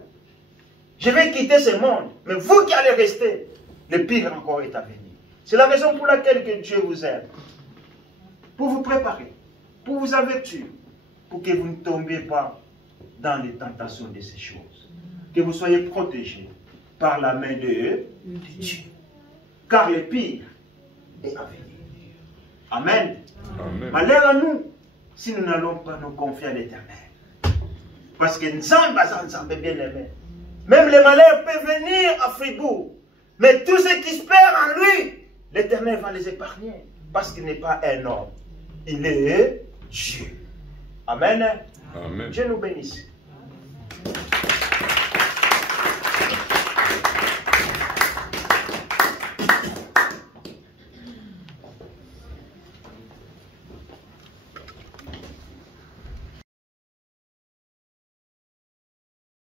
je vais quitter ce monde. Mais vous qui allez rester, le pire encore est à venir. C'est la raison pour laquelle que Dieu vous aime. Pour vous préparer, pour vous avertir, pour que vous ne tombiez pas dans les tentations de ces choses. Que vous soyez protégés par la main de Dieu. Car le pire est à venir. Amen. Amen. Malheur à nous si nous n'allons pas nous confier à l'Éternel. Parce que Nzambe bien aimé. Même les malheurs peuvent venir à Fribourg. Mais tous ceux qui espèrent en lui, l'Éternel va les épargner. Parce qu'il n'est pas un homme. Il est Dieu. Amen. Amen. Dieu nous bénisse.